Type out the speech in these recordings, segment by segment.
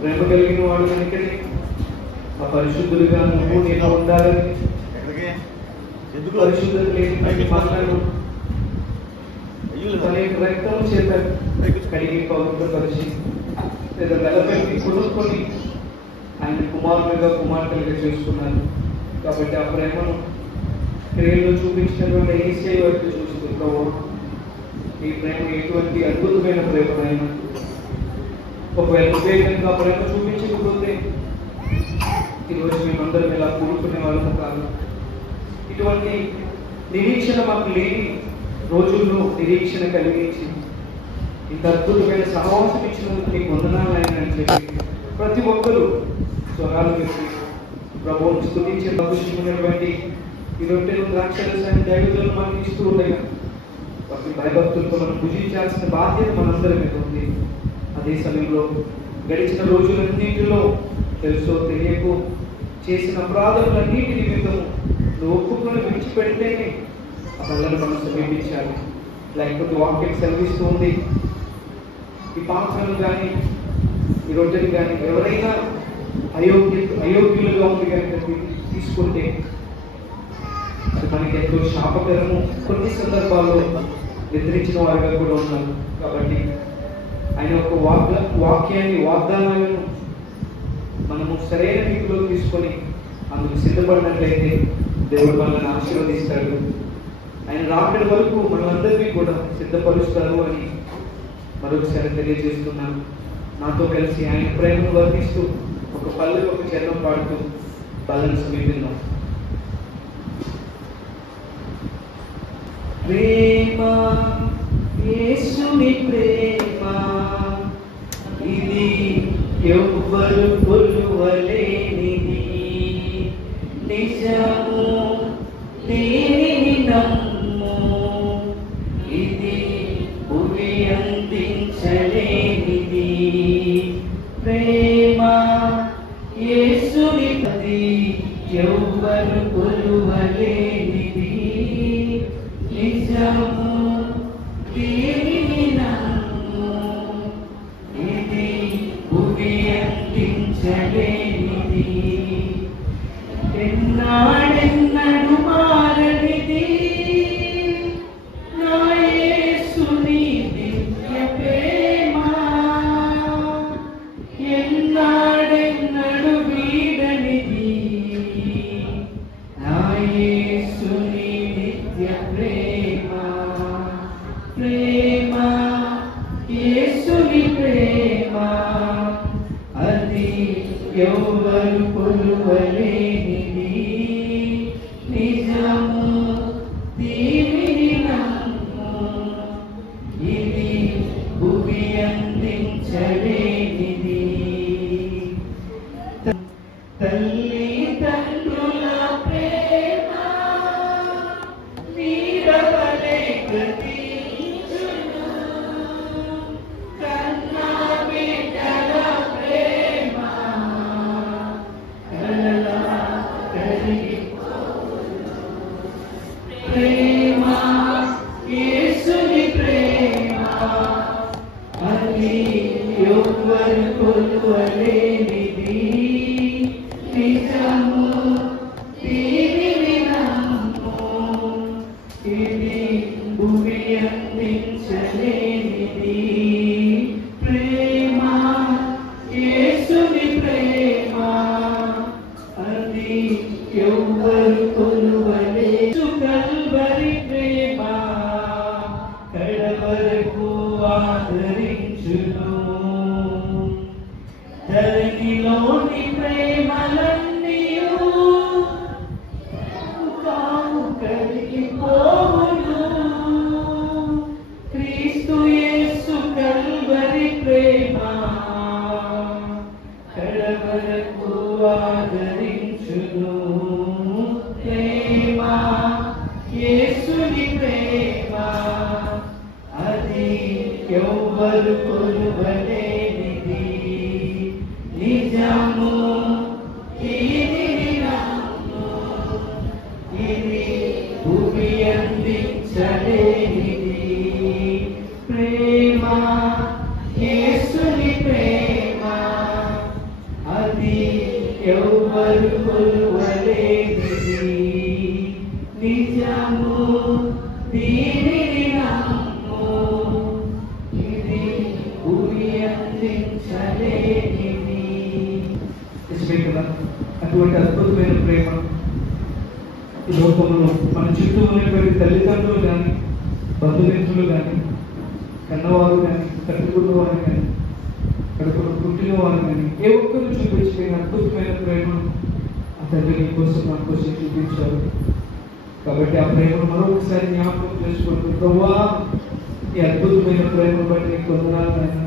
ప్రేమ కలిగిన వాడు కనుకనే ఆ పరిశుద్ధులుగా నువ్వు నేను ఉండాలని పరిశుద్ధత లేని మాట్లాడు తన యొక్క రక్తం చేత కడిగి పవిత్రపరిచి లేదా వెలపెట్టి కొనుక్కొని ఆయన కుమారులుగా కుమార్తెలుగా చేసుకున్నారు. కాబట్టి ఆ ప్రేమను క్రియల్లో చూపించినటువంటి ఏసే వైపు చూస్తుంది. ప్రభు ఈ ప్రేమ ఎటువంటి అద్భుతమైన ప్రేమనైనా ఒకవేళ వివేకంగా ప్రేమ చూపించకపోతే ఈరోజు మేమందరం ఇలా కూడుకునే వాళ్ళము కాదు. ఇటువంటి నిరీక్షణ మాకు లేని రోజుల్లో నిరీక్షణ కలిగించి ఇంత అద్భుతమైన సహవాసం ఇచ్చినందుకు నీకు వందనాలైనా అని చెప్పి ప్రతి ఒక్కరూ స్వరాలు పెట్టి ప్రభువును స్తుతించే భవిష్యమైనటువంటి ఈ రొట్టెలు ద్రాక్షరసాన్ని దైవజనులు మనకి ఇస్తూ ఉండగా వాటి భయభక్తులతో మనం పూజించాల్సిన బాధ్యత మనందరి మీద ఉంది. అదే సమయంలో గడిచిన రోజులన్నింటిలో తెలుసో తెలియకు చేసిన అపరాధములన్నింటి నిమిత్తము నువ్వు ఒప్పుకొని విడిచిపెడితేనే ఆ బల్లను మనం సమీపించాలి. లేకపోతే వాక్యం సెలవిస్తూ ఉంది, ఈ పాత్రలు కానీ ఈ రొట్టెలు కానీ ఎవరైనా అయోగ్యులుగా ఉంది కనుక తీసుకుంటే అది మనకి ఎంతో శాపకరము. కొన్ని సందర్భాల్లో నిద్రించిన వారిగా కూడా ఉన్నారు. కాబట్టి ఆయన ఒక వాక్యాన్ని వాగ్దానాలను మనము సరైన రీతిలో తీసుకొని అందుకు సిద్ధపడినట్లయితే దేవుడు మనల్ని ఆశీర్వదిస్తాడు. ఆయన రాకడి వరకు మనందరినీ కూడా సిద్ధపరుస్తారు అని మరొకసారి తెలియజేస్తున్నాను. నాతో కలిసి ఆయన ప్రేమను వర్ణిస్తూ ఒక పల్లెకు ఒక చరణం పాడుతూ బలను సమీపిద్దాం. ప్రేమ యేసుని ప్రేమ ఇది ఎవ్వరు కొలువలేనిది, నిజము దీనిని నమ్ము, ఇది భూమి అందించలేనిది. ప్రేమ యేసుని అది ఎవ్వరు కొలువలేనిది, నిజము దీనిని నమ్ము, ఇది భూమి అందించలేనిది. ఎన్నాడెన్నడు మారనిది నా యేసుని దివ్య ప్రేమ, ఎన్నాడెన్నడు వీడనిది నా యేసుని నిత్య ప్రేమ. ప్రేమ యేసుని ప్రేమ అది ఎవ్వరు కొలువలేనిది, నిజము దీనిని నమ్ము, ఇది భూమి అందించలేనిది. తల్లి తండ్రుల ప్రేమ నీడవలే గ్రహించును, కన్నా బిడ్డల ప్రేమ కలలా కరిగిపోవును. ప్రేమ యేసుని ప్రేమ అది ఎవ్వరు కొలువలేనిది, నిజము దీనిని నమ్ము, ఇది భూమి అందించలేనిది. ప్రేమ యేసుని ప్రేమ అది ఎవ్వరు కొలువలేదు. కల్వరి ప్రేమ కడవరకు ఆదరించును, ధరణిలోని ప్రేమలన్నీయు తాము కరిగిపోవును. క్రీస్తు యేసు కల్వరి ప్రేమ కడవరకు ఆదరించును. ప్రేమ యేసుని ప్రేమ అది ఎవ్వరు కొలువలేనిది, నిజము అటువంటి అద్భుతమైన ప్రేమ ఈ లోకంలో మన చుట్టూ ఉన్నటువంటి తల్లిదండ్రులు కానీ, బంధుమిత్రులు కానీ, కన్నవారు కానీ, కట్టుకున్న వారు కానీ, కడుపులో పుట్టిన వారు కానీ ఏ ఒక్కరు చూపించలేని అద్భుతమైన ప్రేమను ఆ తండ్రి నీ కోసం మన కోసం చూపించారు. కాబట్టి ఆ ప్రేమను మరొకసారి జ్ఞాపకం చేసుకుంటూ, ప్రభువా ఈ అద్భుతమైన ప్రేమను బట్టి నీకు వందనాలు నాయన.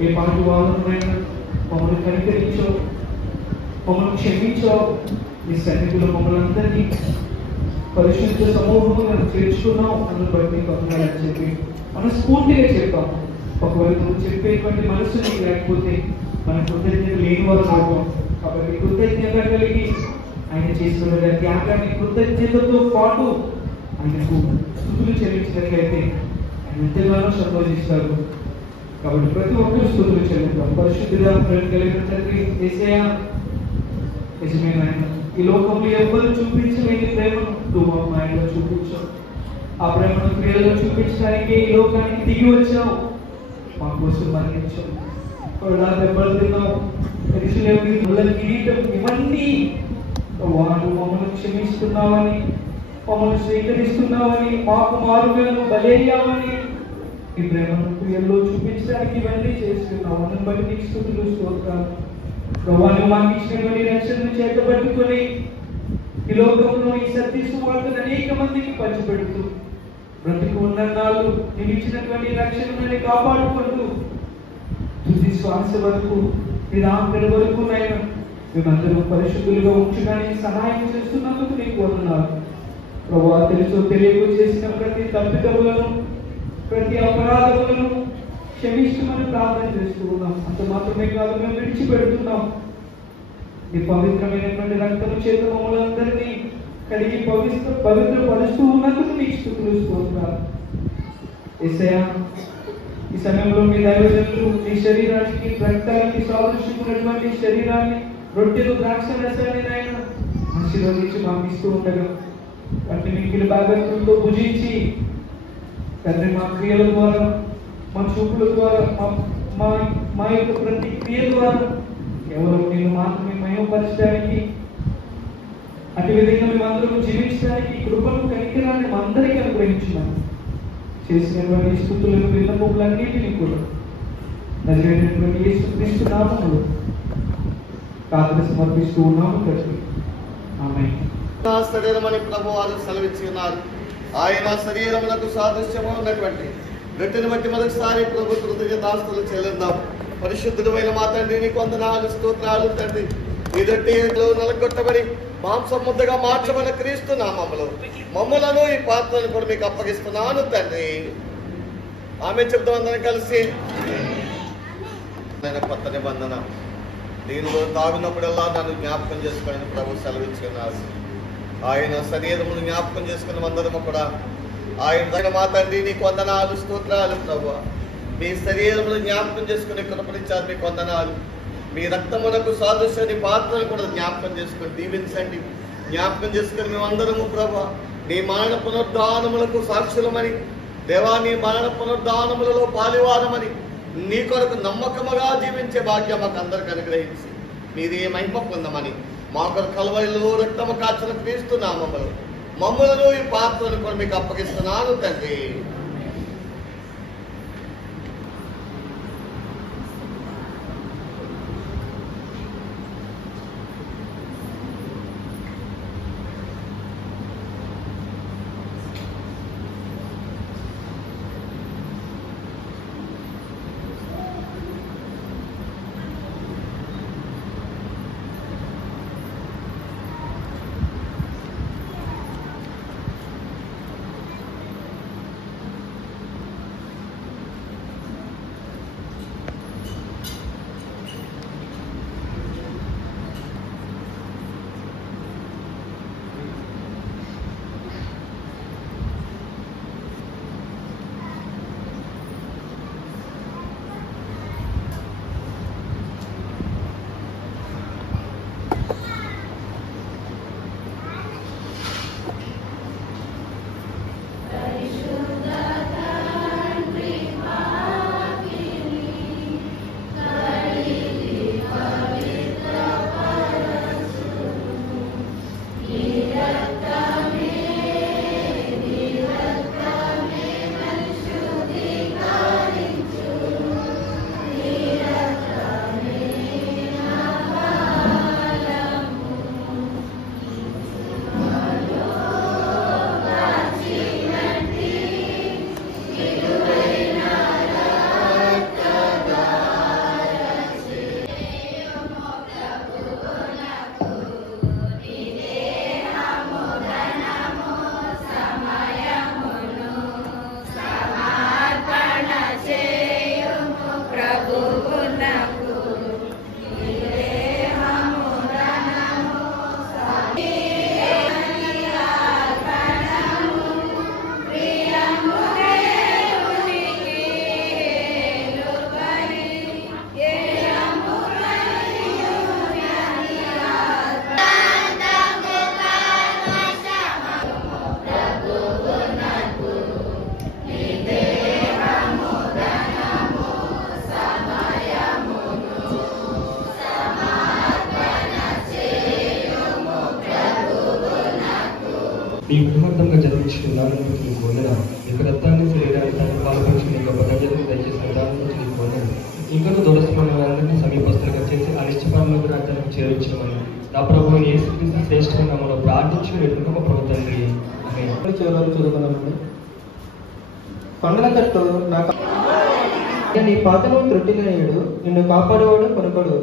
ఏ పాటు వాళ్ళనైనా మమ్మల్ని కనికరించావు, మమ్మల్ని క్షమించావు, నీ సన్నిధిలో మమ్మల్ని అందరినీ పరిశుద్ధ సమూహంగా చేర్చుకున్నావు, అందుని బట్టి నీకు వందనాలని చెప్పి మనస్ఫూర్తిగా చెప్పాము. ఒకవేళ నువ్వు చెప్పేటువంటి మనసు నీకు లేకపోతే మన కృతజ్ఞత లేని వారు అవుతాం. కాబట్టి కృతజ్ఞత కలిగి ఆయన చేసిన త్యాగాన్ని కృతజ్ఞతతో పాటు ఆయనకు స్తుతులు చెల్లించినట్లయితే ఆయన ఎంతగానో సంతోషిస్తారు. కాబట్టి ప్రతి ఒక్కరు స్తుతులు చెల్లిద్దాం. పరిశుద్ధిగా ప్రేమ కలిగిన తండ్రి యేసయ్యా, నిజమైన ఆయన ఈ లోకంలో ఎవ్వరు చూపించలేని ప్రేమను నువ్వు మా ఆయనలో చూపించావు. ఆ ప్రేమను క్రియల్లో చూపించడానికి ఈ లోకానికి దిగి వచ్చావు, మా కోసం మరణించావు, దెబ్బలు తిన్నావు, కిరీటం, ఇవన్నీ వాడు మమ్మల్ని క్షమిస్తున్నావని, మమ్మల్ని స్వీకరిస్తున్నావని, మాకు మారుగా నువ్వు బలయ్యావని ఈ ప్రేమను క్రియల్లో చూపించడానికి ఇవన్నీ చేస్తున్నావు. అందుని బట్టి నీకు స్తుతులు స్తోత్రాలు. ప్రభువు మాకు ఇచ్చినటువంటి రక్షణను చేతబట్టుకొని ఈ లోకంలో ఈ సత్య సువార్తను అనేక మందికి పంచిపెడుతూ బ్రతికి ఉన్నన్నాళ్ళు నీవు ఇచ్చినటువంటి రక్షణని కాపాడుకుంటూ తుది శ్వాస వరకు నిరాకరి వరకు నాయన మేమందరూ పరిశుద్ధులుగా ఉంచడానికి సహాయం చేస్తున్నందుకు నీకు వందనాలు. ప్రభువా, తెలుసో తెలియకు చేసిన ప్రతి తప్పిదములను, ప్రతి అపరాధములను క్షమిస్తమని ప్రార్థన చేస్తూ ఉన్నాం. అంత మాత్రమే కాదు, మేము విడిచిపెడుతున్నాం. నీ పవిత్రమైనటువంటి రక్తము చేత మమ్మల్ని అందరినీ కడిగి పవిత్రపరుస్తూ ఉన్నందుకు నీకు స్తుతులు స్తోత్రాలు. యేసయ్యా, ఈ సమయంలో మీ దైవజనులు నీ శరీరానికి రక్తానికి సాదృశ్యమైనటువంటి శరీరాన్ని, రొట్టెలు, ద్రాక్ష రసాన్ని నాయన ఆశీర్వదించి మాకు ఇస్తూ ఉండగా వాటిని మిగిలిన భాగంతో భుజించి తండ్రి మా క్రియల ద్వారా, మా చూపుల ద్వారా, మా యొక్క ప్రతి క్రియ ద్వారా కేవలం నేను మాత్రమే మహిమపరచడానికి, అటు విధంగా మేమందరం జీవించడానికి కృపను, కనికరాన్ని మా అందరికీ అనుగ్రహించున్నాను. చేసినటువంటి స్తుతులను, విన్నపములన్నిటినీ కూడా నజరేయుడైనటువంటి యేసుక్రీస్తు నామములో ప్రార్థన సమర్పిస్తూ ఉన్నాము తండ్రి. ఆమేన్. నా శరీరమని ప్రభువు వారు సెలవిచ్చి ఉన్నారు. ఆయన శరీరములకు సాదృశ్యము ఉన్నటువంటి రొట్టెను బట్టి మరొకసారి ప్రభు కృతజ్ఞతాస్తుతులు చెల్లిద్దాం. పరిశుద్ధుడైన మా తండ్రి నీకు వందనాలు, స్తోత్రాలు తండ్రి. ఈ రొట్టెలో నలగొట్టబడి మాంసం ముద్దగా మార్చబడిన క్రీస్తు నామములో మమ్మలను ఈ పాత్రను కూడా మీకు అప్పగిస్తున్నాను తండ్రి. ఆమె చెప్తాం అందరం కలిసి. కొత్త నిబంధన దీనిలో తాగినప్పుడల్లా నన్ను జ్ఞాపకం చేసుకుని ప్రభు సెలవిచ్చి ఉన్నారు. ఆయన శరీరమును జ్ఞాపకం చేసుకున్న అందరము కూడా ఆయన మా తండ్రి నీకు వందనాలు, స్తోత్రాలు ప్రభు. మీ శరీరమును జ్ఞాపకం చేసుకుని కృపణించారు, మీకు వందనాలు. మీ రక్తమునకు సాదృశ్యాన్ని పాత్రను కూడా జ్ఞాపకం చేసుకుని దీవించండి. జ్ఞాపకం చేసుకుని మేమందరము ప్రభు నీ మరణ పునరుద్ధానములకు సాక్షులమని, దేవా నీ మరణ పునరుద్ధానములలో పాలివారమని, నీ కొరకు నమ్మకముగా జీవించే భాగ్యం మాకు అందరికి అనుగ్రహించి మీదే మహిమ పొందమని మా కొరకు కలువరిలో రక్తము కాచిన క్రీస్తు నామములో మమ్మలను ఈ పాత్రను కూడా మీకు అప్పగిస్తున్నాను తండ్రి. ఈ మహిమార్థంగా జరిగించుకున్నాను నీకు వందనాలు. యొక్క రక్తాన్ని శరీరాన్ని తన పాలపక్షి నీ గొప్ప ధన్యతను దయచేసిన దాని నుంచి నీకు వందనాలు. ఇంకా దొరసమైన వారందరినీ సమీపస్తులుగా చేసి ఆ నిత్యపరలోక రాజ్యానికి చేర్చమని నా ప్రభువు యేసుక్రీస్తు శ్రేష్ఠమైన నామములో ప్రార్థించి వేడుకొనుము ప్రభు తండ్రి. ఆమేన్. చివరి చదువుకున్నామండి. కొండల తట్టు నాకు నీ పాతను త్రుట్టినేయుడు నిన్ను కాపాడేవాడు కొనుకోడు.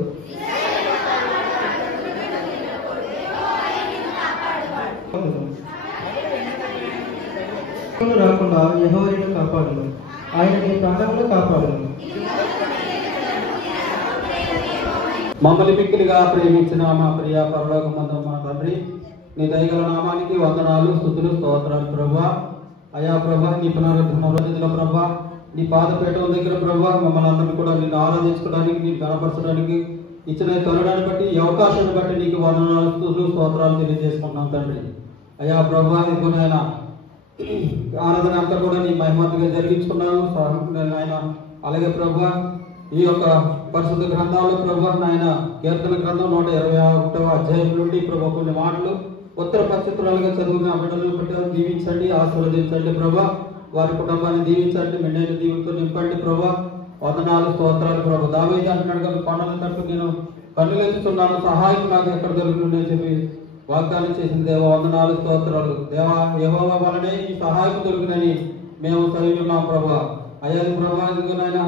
రాకుండా యెహోవా నిన్ను కాపాడును, ఆయన నీ ప్రాణములు కాపాడును. మమ్మల్ని మిక్కిలిగా ప్రేమించిన మా ప్రియ పరలోకమందు మా తండ్రి, నీ దయగల నామానికి వందనాలు, స్తుతులు, స్తోత్రాలు ప్రభా. అయా ప్రభా, నీ పునరుద్ధరణ ప్రభా, నీ పాదపీఠం దగ్గర ప్రభా మమ్మల్ని అందరినీ కూడా నిన్ను ఆరాధించుకోవడానికి, నీకు గణపరచడానికి ఇచ్చిన తరుణాన్ని బట్టి, ఈ అవకాశాన్ని బట్టి నీకు వందనాలు, స్తుతులు, స్తోత్రాలు తెలియజేసుకుంటున్నాం తండ్రి. అయా ప్రభా, ఇదిగోనైనా ఆరాధన అంతా కూడా నీ మహిమగా జరిగించుకున్నాను ఆయన. అలాగే ప్రభా, ఈ యొక్క పరిశుద్ధ గ్రంథాల్లో ప్రభా నాయన కీర్తన గ్రంథం 121వ అధ్యాయం నుండి ప్రభా కొన్ని మాటలు ఉత్తర పక్షిత్రాలుగా చదువుకున్న బిడ్డలను బట్టి దీవించండి, ఆశీర్వదించండి ప్రభా. వారి కుటుంబాన్ని దీవించండి, మెండైన దీవులతో నింపండి ప్రభా. వందనాలు, స్తోత్రాలు ప్రభా. దావీదు అంటున్నాడు కదా, కొండల తట్టు నేను కన్నులెత్తుతున్నాను, సహాయం నాకు ఎక్కడ దొరుకుతుందని చెప్పి వాగ్దానం చేసిన దేవ, వందనాలు, స్తోత్రాలు. దేవా, యెహోవా వలనే ఈ సహాయం దొరుకునని మేము చదివి ఉన్నాం ప్రభా. అయ్యాది ప్రభా, ఇదిగోనైనా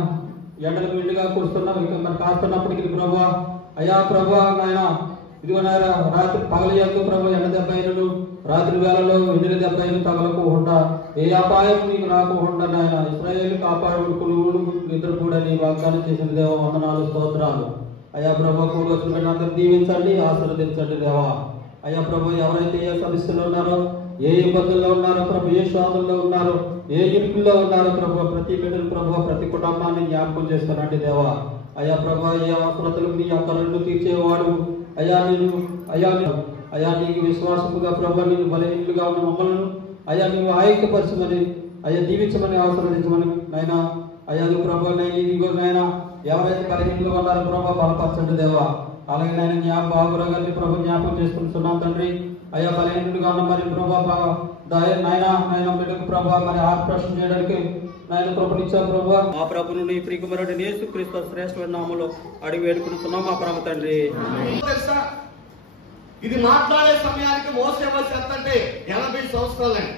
ఎండలు విండుగా కురుస్తున్నాం, ఇక మరి కాస్తున్నప్పటికీ ప్రభా, అయా ప్రభా నాయన ఇదిగోనాయన రాత్రి పగల యొక్క ప్రభా ఎండ దెబ్బైనను, రాత్రి వేళలో ఎండిన దెబ్బైన తగలకోకుండా, ఏ అపాయం నీకు రాకుండా నాయన ఇశ్రాయేలు కాపాడుకులు నిద్రపోడని వాగ్దానం చేసిన దేవ, వందనాలు, స్తోత్రాలు. అయా ప్రభా, కూడి వచ్చిన అందరూ దీవించండి, ఆశీర్వదించండి దేవా. అయ్యా ప్రభు, ఎవరైతే ఏ సమస్యలు ఉన్నారో, ఏ ఇబ్బందుల్లో ఉన్నారో ప్రభు, ఏ శోధనలో ఉన్నారో, ఏ ఇరుకుల్లో ఉన్నారో ప్రభు, ప్రతి బిడ్డలు ప్రభు, ప్రతి కుటుంబాన్ని జ్ఞాపకం చేస్తానండి దేవా. అయ్యా ప్రభు, ఏ అవసరతలు నీ అక్కలను తీర్చేవాడు అయ్యా నీకు విశ్వాసముగా ప్రభు, నీకు బలహీనులుగా ఉన్న మమ్మల్ని అయ్యా నీవు ఆయుక్తపరచమని, అయ్యా దీవించమని, ఆశీర్వదించమని నాయన. అయ్యా ప్రభు నాయన ఎవరైతే బలహీనులుగా ఉన్నారో ప్రభు, బలపరచండి దేవా. అలాగే నాయన బాగురాగాన్ని ప్రభు జ్ఞాపకం చేసుకుంటున్నాం తండ్రి. అయ్యా బలహీనుడిగా ఉన్న మరి ప్రభా నాయన బిడ్డకు ప్రభా మరి ఆపరేషన్ చేయడానికి నాయన కృపనిచ్చావు ప్రభా. మా ప్రభును నీ ప్రియకుమారుడు యేసుక్రీస్తు శ్రేష్ఠమైన నామములో అడిగి వేడుకుంటున్నాం మా ప్రభు తండ్రి. ఇది మాట్లాడే సమయానికి మోసే వయసు ఎంత అంటే 80 సంవత్సరాలండి.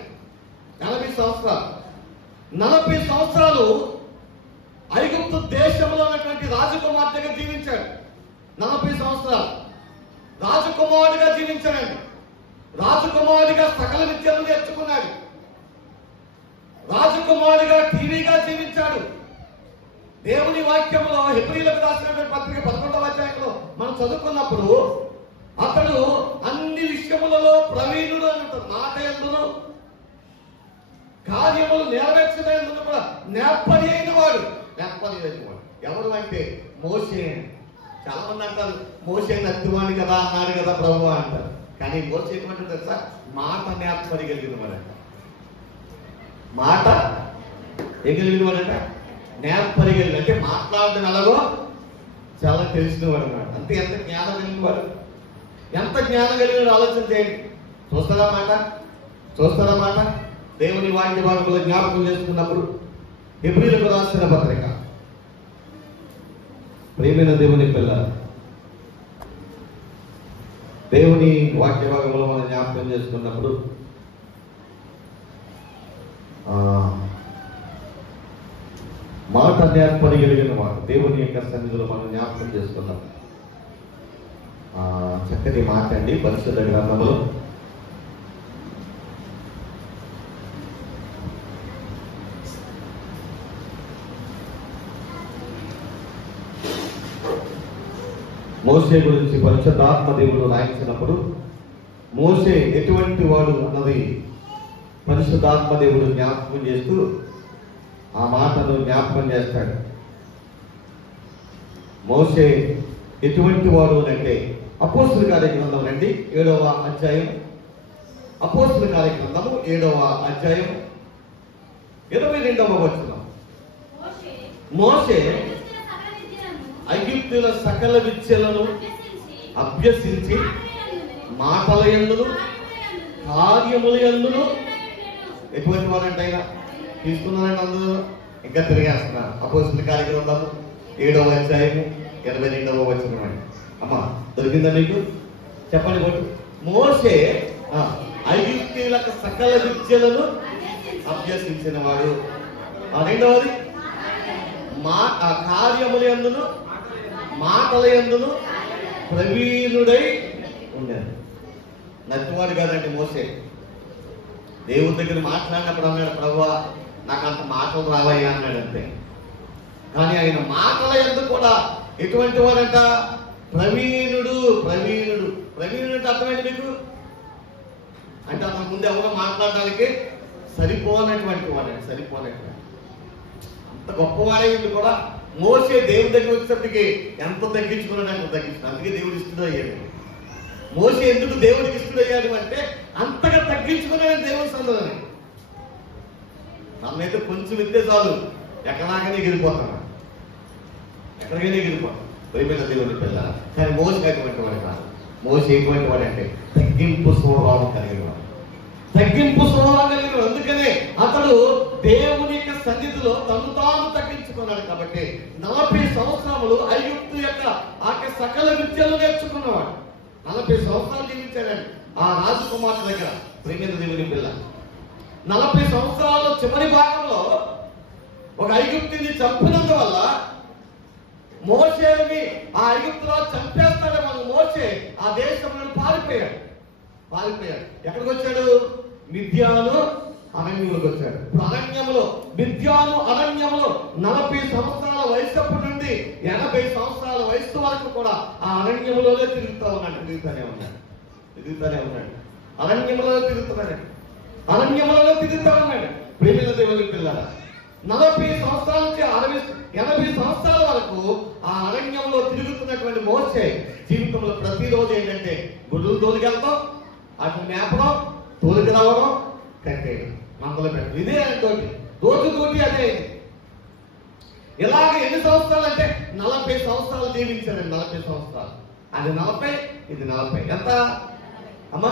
80 సంవత్సరాలు. 40 సంవత్సరాలు ఐగుప్తు దేశంలో ఉన్నటువంటి రాజకుమార్తెగా జీవించాడు. 40 సంవత్సరాలు రాజకుమారుడిగా జీవించాడండి. రాజకుమారుడిగా సకల విద్యను నేర్చుకున్నాడు. రాజకుమారుడిగా టీవీగా జీవించాడు. దేవుని వాక్యంలో హెబ్రీయులకు రాసినటువంటి పత్రిక 11వ అధ్యాయంలో మనం చదువుకున్నప్పుడు అతడు అన్ని విషయములలో ప్రవీణుడు అని ఉంటాడు. మాట ఎందును కార్యములు నెరవేర్చడం కూడా నేర్పరి అయిన వాడు. ఎవరు అంటే మోషే. చాలా మంది అంటారు మోషే నత్తువాణి కదా అన్నాడు కదా ప్రభు అంటారు. కానీ మోషే ఎటువంటి తెలుసా, మాట నేర్పరిగలిగిన వాడంట. మాట ఎగలిగిన వాడంట, నేర్పరిగలిగిన అంటే మాట్లాడడం ఎలాగో చాలా తెలిసిన వాడు అన్నమాట. అంతే. ఎంత జ్ఞానం కలిగిన వాడు, ఎంత జ్ఞానం కలిగిన ఆలోచన చేయండి. చూస్తారా మాట దేవుని వాక్య భాగంలో జ్ఞాపకం చేసుకున్నప్పుడు హెబ్రీయులకు రాసిన పత్రిక. ప్రియమైన దేవుని పిల్ల, దేవుని వాక్య భాగంలో మనం జ్ఞాపకం చేసుకున్నప్పుడు మాట నేర్పరిగలిగిన వాడు దేవుని యొక్క సన్నిధిలో మనం జ్ఞాపకం చేసుకున్నాం. చక్కటి మాట అండి. పరిశుద్ధ గ్రంథంలో మోసే గురించి పరిశుద్ధాత్మ దేవుడు రాయించినప్పుడు మోసే ఎటువంటి వాడు అన్నది పరిశుద్ధాత్మ దేవుడు జ్ఞాపకం చేస్తూ ఆ మాటను జ్ఞాపకం చేస్తాడు. మోసే ఎటువంటి వాడు అంటే అపోస్తుల కార్యగ్రంథం రండి 7వ అధ్యాయం. అపోస్తుల కార్యగ్రంథము 7వ అధ్యాయం 22వ వచనం. మోసే ఐగుప్తుల సకల విద్యలను అభ్యసించి మాటల యందును కార్యములు యందును ఎటువంటి వారంటే ఆయన తీసుకున్నారంటే అందరూ ఇంకా తిరిగేస్తున్నారు. అపోస్తలుల కార్యగ్రంథము 7వ అధ్యాయము 22వ వచనం. అమ్మా దొరికిందా మీకు? చెప్పండి కొట్టు. మోషే ఐగుప్తీయులకు సకల విద్యలను అభ్యసించిన వాడు. రెండవది కార్యముల యందును మాటల యందును ప్రవీణుడై ఉండాడు. నచ్చివాడు కాదండి మోషే. దేవుడి దగ్గర మాట్లాడినప్పుడు అన్నాడు, ప్రభువా నాకు అంత మాటలు రావయ్యా అన్నాడు అంతే. కానీ ఆయన మాటల యందు కూడా ఎటువంటి వాడంట? ప్రవీణుడు. ప్రవీణుడు ప్రవీణుడు అంటే అర్థమైంది మీకు? అంటే అతని ముందు ఎవరో మాట్లాడడానికి సరిపోనటువంటి వాడండి, సరిపోనటువంటి అంత గొప్పవాడే కూడా. మోసే దేవుడి దగ్గర వచ్చేటప్పటికి ఎంత తగ్గించుకున్నాడు అంత తగ్గించుకున్నాడు. అందుకే దేవుడు ఇష్టడు అయ్యాడు. మోసే ఎందుకు దేవుడికి ఇష్టడు అయ్యాడు అంటే అంతగా తగ్గించుకున్నాడు దేవుడి సందర్భం. నన్నైతే కొంచెం ఇస్తే చాలు ఎక్కడాకనే ఎగిరిపోతాను, ఎక్కడికైనా ఎగిరిపోతాను. ప్రేమైన దేవుడి పిల్ల. కానీ మోసే అటువంటి వాడు కాదు. మోసే ఎటువంటి వాడు అంటే తగ్గింపు స్వభావం కలిగిన వాడు, తగ్గింపు స్వభావం కలిగిన వాడు. అందుకనే అతడు దేవుని యొక్క సన్నిధిలో తను తాను తగ్గించుకున్నాడు. కాబట్టి 40 సంవత్సరములు ఐగుప్తు యొక్క ఆ సకల విద్యలు నేర్చుకున్నవాడు. 40 సంవత్సరాలు జీవించాడండి ఆ రాజకుమార్తె దగ్గర. ప్రేమైన దేవుని పిల్ల. 40 సంవత్సరాల చివరి భాగంలో ఒక ఐగుప్తుని చంపినందువల్ల మోషేని ఆ ఐగుప్తులో చంపేస్తాడేమో మోషే ఆ దేశంలో పారిపోయాడు. ఎక్కడికి వచ్చాడు? మిద్యాను అరణ్యంలోకి వచ్చాడు. అరణ్యంలో మిద్యాను అరణ్యంలో 40 సంవత్సరాల వయసు నుండి 80 సంవత్సరాల వయసు వరకు కూడా ఆ అరణ్యంలోనే తిరుగుతూనే ఉన్నాడు. అరణ్యంలో తిరుగుతూ ఉన్నాడు. ప్రేమిల దేవుని పిల్లరా, 40 సంవత్సరాల నుంచి 80 సంవత్సరాల వరకు ఆ అరణ్యంలో తిరుగుతున్నటువంటి మోషే జీవితంలో ప్రతిరోజు ఏంటంటే గుడ్లు తోలికెళ్తాం, అటు మేపడం, తోలికి రావడం, కట్టేయడం, మందలు పెట్టడం. ఇదే తోటి రోజుతోటి అదే. ఇలాగ ఎన్ని సంవత్సరాలు అంటే 40 సంవత్సరాలు జీవించాడండి. 40 సంవత్సరాలు. అది 40, ఇది 40. ఎంత అమ్మా?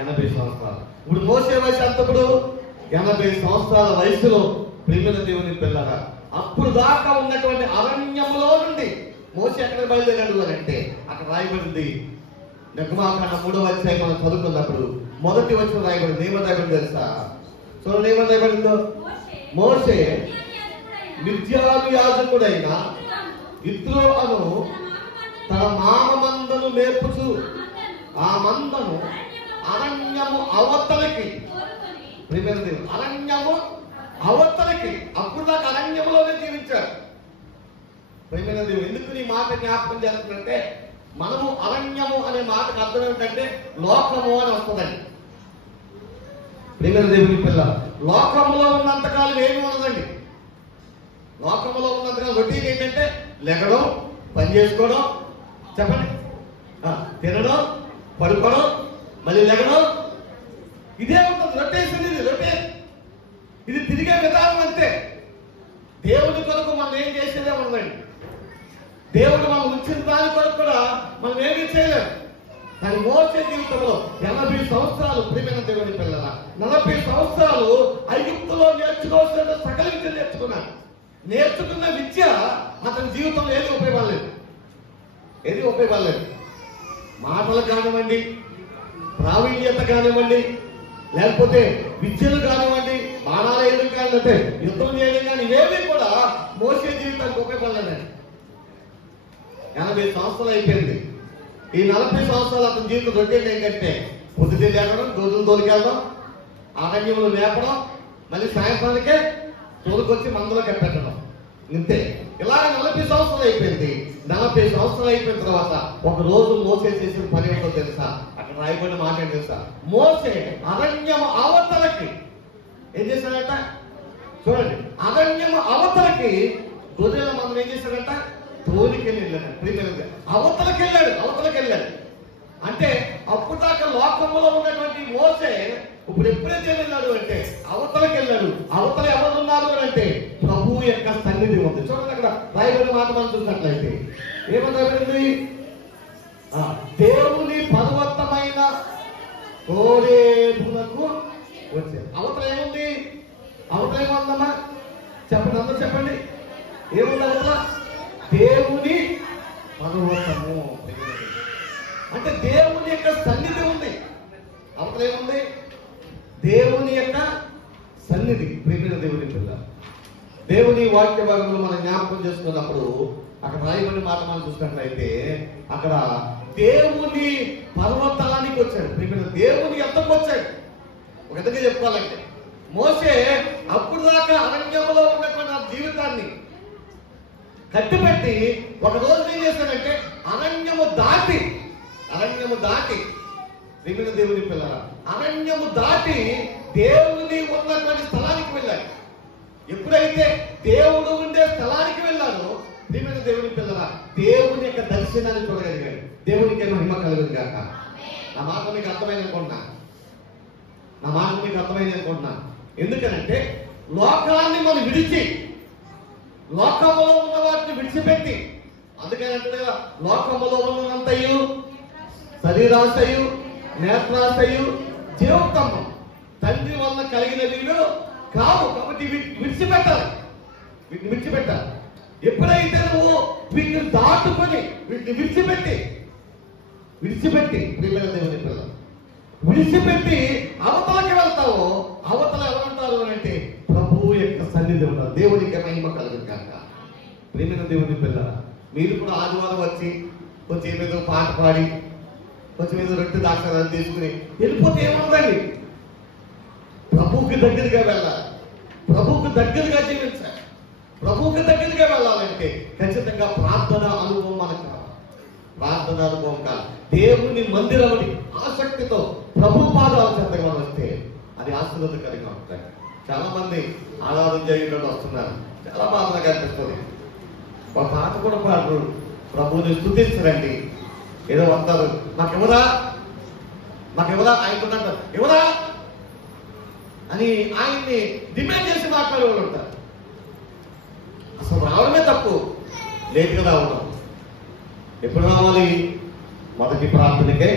80 సంవత్సరాలు. ఇప్పుడు మోసే వయసు అంతప్పుడు 80 సంవత్సరాల వయసులో ప్రేమిల దేవుని పిల్లరా అప్పుడు దాకా ఉన్నటువంటి అరణ్యంలో నుండి మోసే ఎక్కడ బయలుదేరాడు అని అంటే అక్కడ రాయబడింది. నిర్గమాకాండ 3వ అధ్యాయం మనం చదువుకున్నప్పుడు మొదటి వచనం రాయబడింది. ఏమని రాయబడింది తెలుసా? చూడండి ఏమని రాయబడిందో. మోసే మిద్యాను యాజకుడైన యిత్రో అను తన మామ మందను మేపుచు ఆ మందను అరణ్యము అవతలకి, అరణ్యము అవతలకి, అప్పుడు దాకా అరణ్యంలోనే జీవించారు. ప్రేమైన దేవుడు ఎందుకు నీ మాట జ్ఞాపకం చేస్తుందంటే మనము అరణ్యము అనే మాటకు అర్థం ఏమిటంటే లోకము అని వస్తుందండి. ప్రేమైన దేవుని పిల్ల, లోకంలో ఉన్నంతకాలం ఏమి ఉండదండి. లోకంలో ఉన్నంతకాలం రొటీన్ ఏంటంటే లెగడం, పని చేసుకోవడం, చెప్పండి, తినడం, పడుకోవడం, మళ్ళీ లెగడం, ఇదే ఉంటుంది. రొటేషన్ ఇది తిరిగే విధానం అంతే. దేవుడి కొరకు మనం ఏం చేసేదే ఉండదండి. దేవుడు మనం ఉంచిన దాని కొరకు కూడా మనం ఏమీ చేయలేము. కానీ మోసే జీవితంలో 80 సంవత్సరాలు ప్రియమైన దేవుని పిల్లల 40 సంవత్సరాలు ఐగుప్తులో నేర్చుకోవాల్సిన సకల విద్య నేర్చుకున్నాడు. నేర్చుకున్న విద్య అతని జీవితంలో ఏది ఉపయోగపడలేదు. మాటలు కానివ్వండి, ప్రావీణ్యత కానివ్వండి, లేకపోతే విద్యలు కానివ్వండి, బాణాలు వేయడం కానివ్వండి, యుద్ధం చేయడం కానీ ఏమీ కూడా మోసే జీవితానికి ఉపయోగపడలేదండి. 80 సంవత్సరాలు అయిపోయింది. ఈ 40 సంవత్సరాలు అతని జీవితం రొటీన్ ఏంటంటే పొద్దుటే లేకడం, రోజులు తోలికెళ్ళడం, అరణ్యంలో మేపడం, మళ్ళీ సాయంత్రానికే తోలుకొచ్చి మందులో కట్టడం, ఇంతే. ఇలాగ 40 సంవత్సరాలు అయిపోయింది. 40 సంవత్సరాలు అయిపోయిన తర్వాత ఒక రోజు మోసే చేసిన పని ఏంటో తెలుసా? అక్కడ రాయబడిన మాట ఏం తెలుసా? మోసే అరణ్యము అవతలకి ఏం చేశాడంట? చూడండి, అరణ్యము అవతలకి గొర్రెల మనం ఏం చేశాడంట? తోలికెళ్ళి వెళ్ళాడు. అవతలకి వెళ్ళాడు. అంటే అప్పుడు దాకా లోకంలో ఉన్నటువంటి మోసే ఇప్పుడు ఎప్పుడైతే వెళ్ళాడు అంటే అవతలకి వెళ్ళాడు. అవతల ఎవరు ఉన్నారు అంటే ప్రభువు యొక్క సన్నిధి ఉంది. చూడండి, అక్కడ రాయబడిన మాట మనం చూసినట్లయితే ఏమని రాయబడింది? దేవుని పర్వతమైన హోరేబునకు వచ్చారు. అవతల ఏముంది? అవతల ఏముందమ్మా? చెప్పండి, అందరూ చెప్పండి. ఏముంది అవతల? దేవుని పర్వతము. అంటే దేవుని యొక్క సన్నిధి ఉంది. అవతల ఏముంది? దేవుని యొక్క సన్నిధి. ప్రియమైన దేవుని పిల్ల, దేవుని వాక్య భాగంలో మనం జ్ఞాపకం చేసుకున్నప్పుడు అక్కడ రాయబడిన మాట మనం చూసినట్లయితే అక్కడ దేవుని పర్వతానికి వచ్చాడు. ప్రియమైన దేవుని ఎంతకు వచ్చాడు? ఒక విధంగా చెప్పుకోవాలంటే మోషే అప్పుడు దాకా అరణ్యంలో ఉన్నటువంటి ఆ జీవితాన్ని కట్టిపెట్టి ఒక రోజు ఏం చేశాడంటే అరణ్యము దాటి ప్రియమైన దేవుని పిల్లల అరణ్యము దాటి దేవుని ఉన్నటువంటి స్థలానికి వెళ్ళాడు. ఎప్పుడైతే దేవుడు ఉండే స్థలానికి వెళ్ళాడో ప్రియమైన దేవుని పిల్లల దేవుని యొక్క దర్శనాన్ని చూడగలిగాడు. దేవునికి మహిమ కలుగును గాక. నా మాట మీకు అర్థమైంది అనుకుంటున్నా. ఎందుకనంటే లోకాన్ని మనం విడిచి లోకములో ఉన్న వాటిని విడిచిపెట్టి, అందుకని అంటే లోకములో ఉన్నంతయు శరీరాశయు నేత్రాశయు జీవోత్తమం తండ్రి వల్ల కలిగిన వీడు కావు. కాబట్టి వీటిని విడిచిపెట్టాలి. ఎప్పుడైతే నువ్వు వీటిని దాటుకొని వీటిని విడిచిపెట్టి ప్రియమైన దేవుని పిల్లలు విడిచిపెట్టి అవతలకి వెళ్తావో అవతల ఎవరుంటారు అంటే ప్రభువు యొక్క సన్నిధి ఉంటారు. దేవునికి మహిమ కలుగును గాక. ప్రియమైన దేవుని పిల్లల మీరు కూడా ఆదివారం వచ్చి కొంచెం ఏదో పాట పాడి కొంచెం ఏదో రొట్టె దాక్షాలు తీసుకుని వెళ్ళిపోతే ఏముందండి? ప్రభువుకి దగ్గరగా వెళ్ళాలి. ప్రభువుకి దగ్గరగా జీవించాలి. ప్రభువుకి దగ్గరగా వెళ్ళాలంటే ఖచ్చితంగా ప్రార్థన అనుభవం మనకు కావాలి. ప్రార్థన అనుభవం కాదు. దేవుని మందిరంని ఆసక్తితో ప్రభు పాదాల చెంతగా మనం వస్తే అది ఆశీర్వాదకరంగా ఉంటాయి. చాలా మంది ఆరాధన చేయడం వస్తున్నారు. చాలా బాధగా కనిపిస్తుంది. ఒక పాట కూడా పాడరు, ప్రభువుని స్తుతించరండి. ఏదో వస్తారు, మాకెవరా ఆయనకున్నంటారు, ఎవరా అని ఆయన్ని డిమాండ్ చేసి మాట్లాడే వాళ్ళు ఉంటారు. అసలు రావడమే తప్పు, లేట్గా రావడం. ఎప్పుడు రావాలి? మొదటి ప్రార్థనకే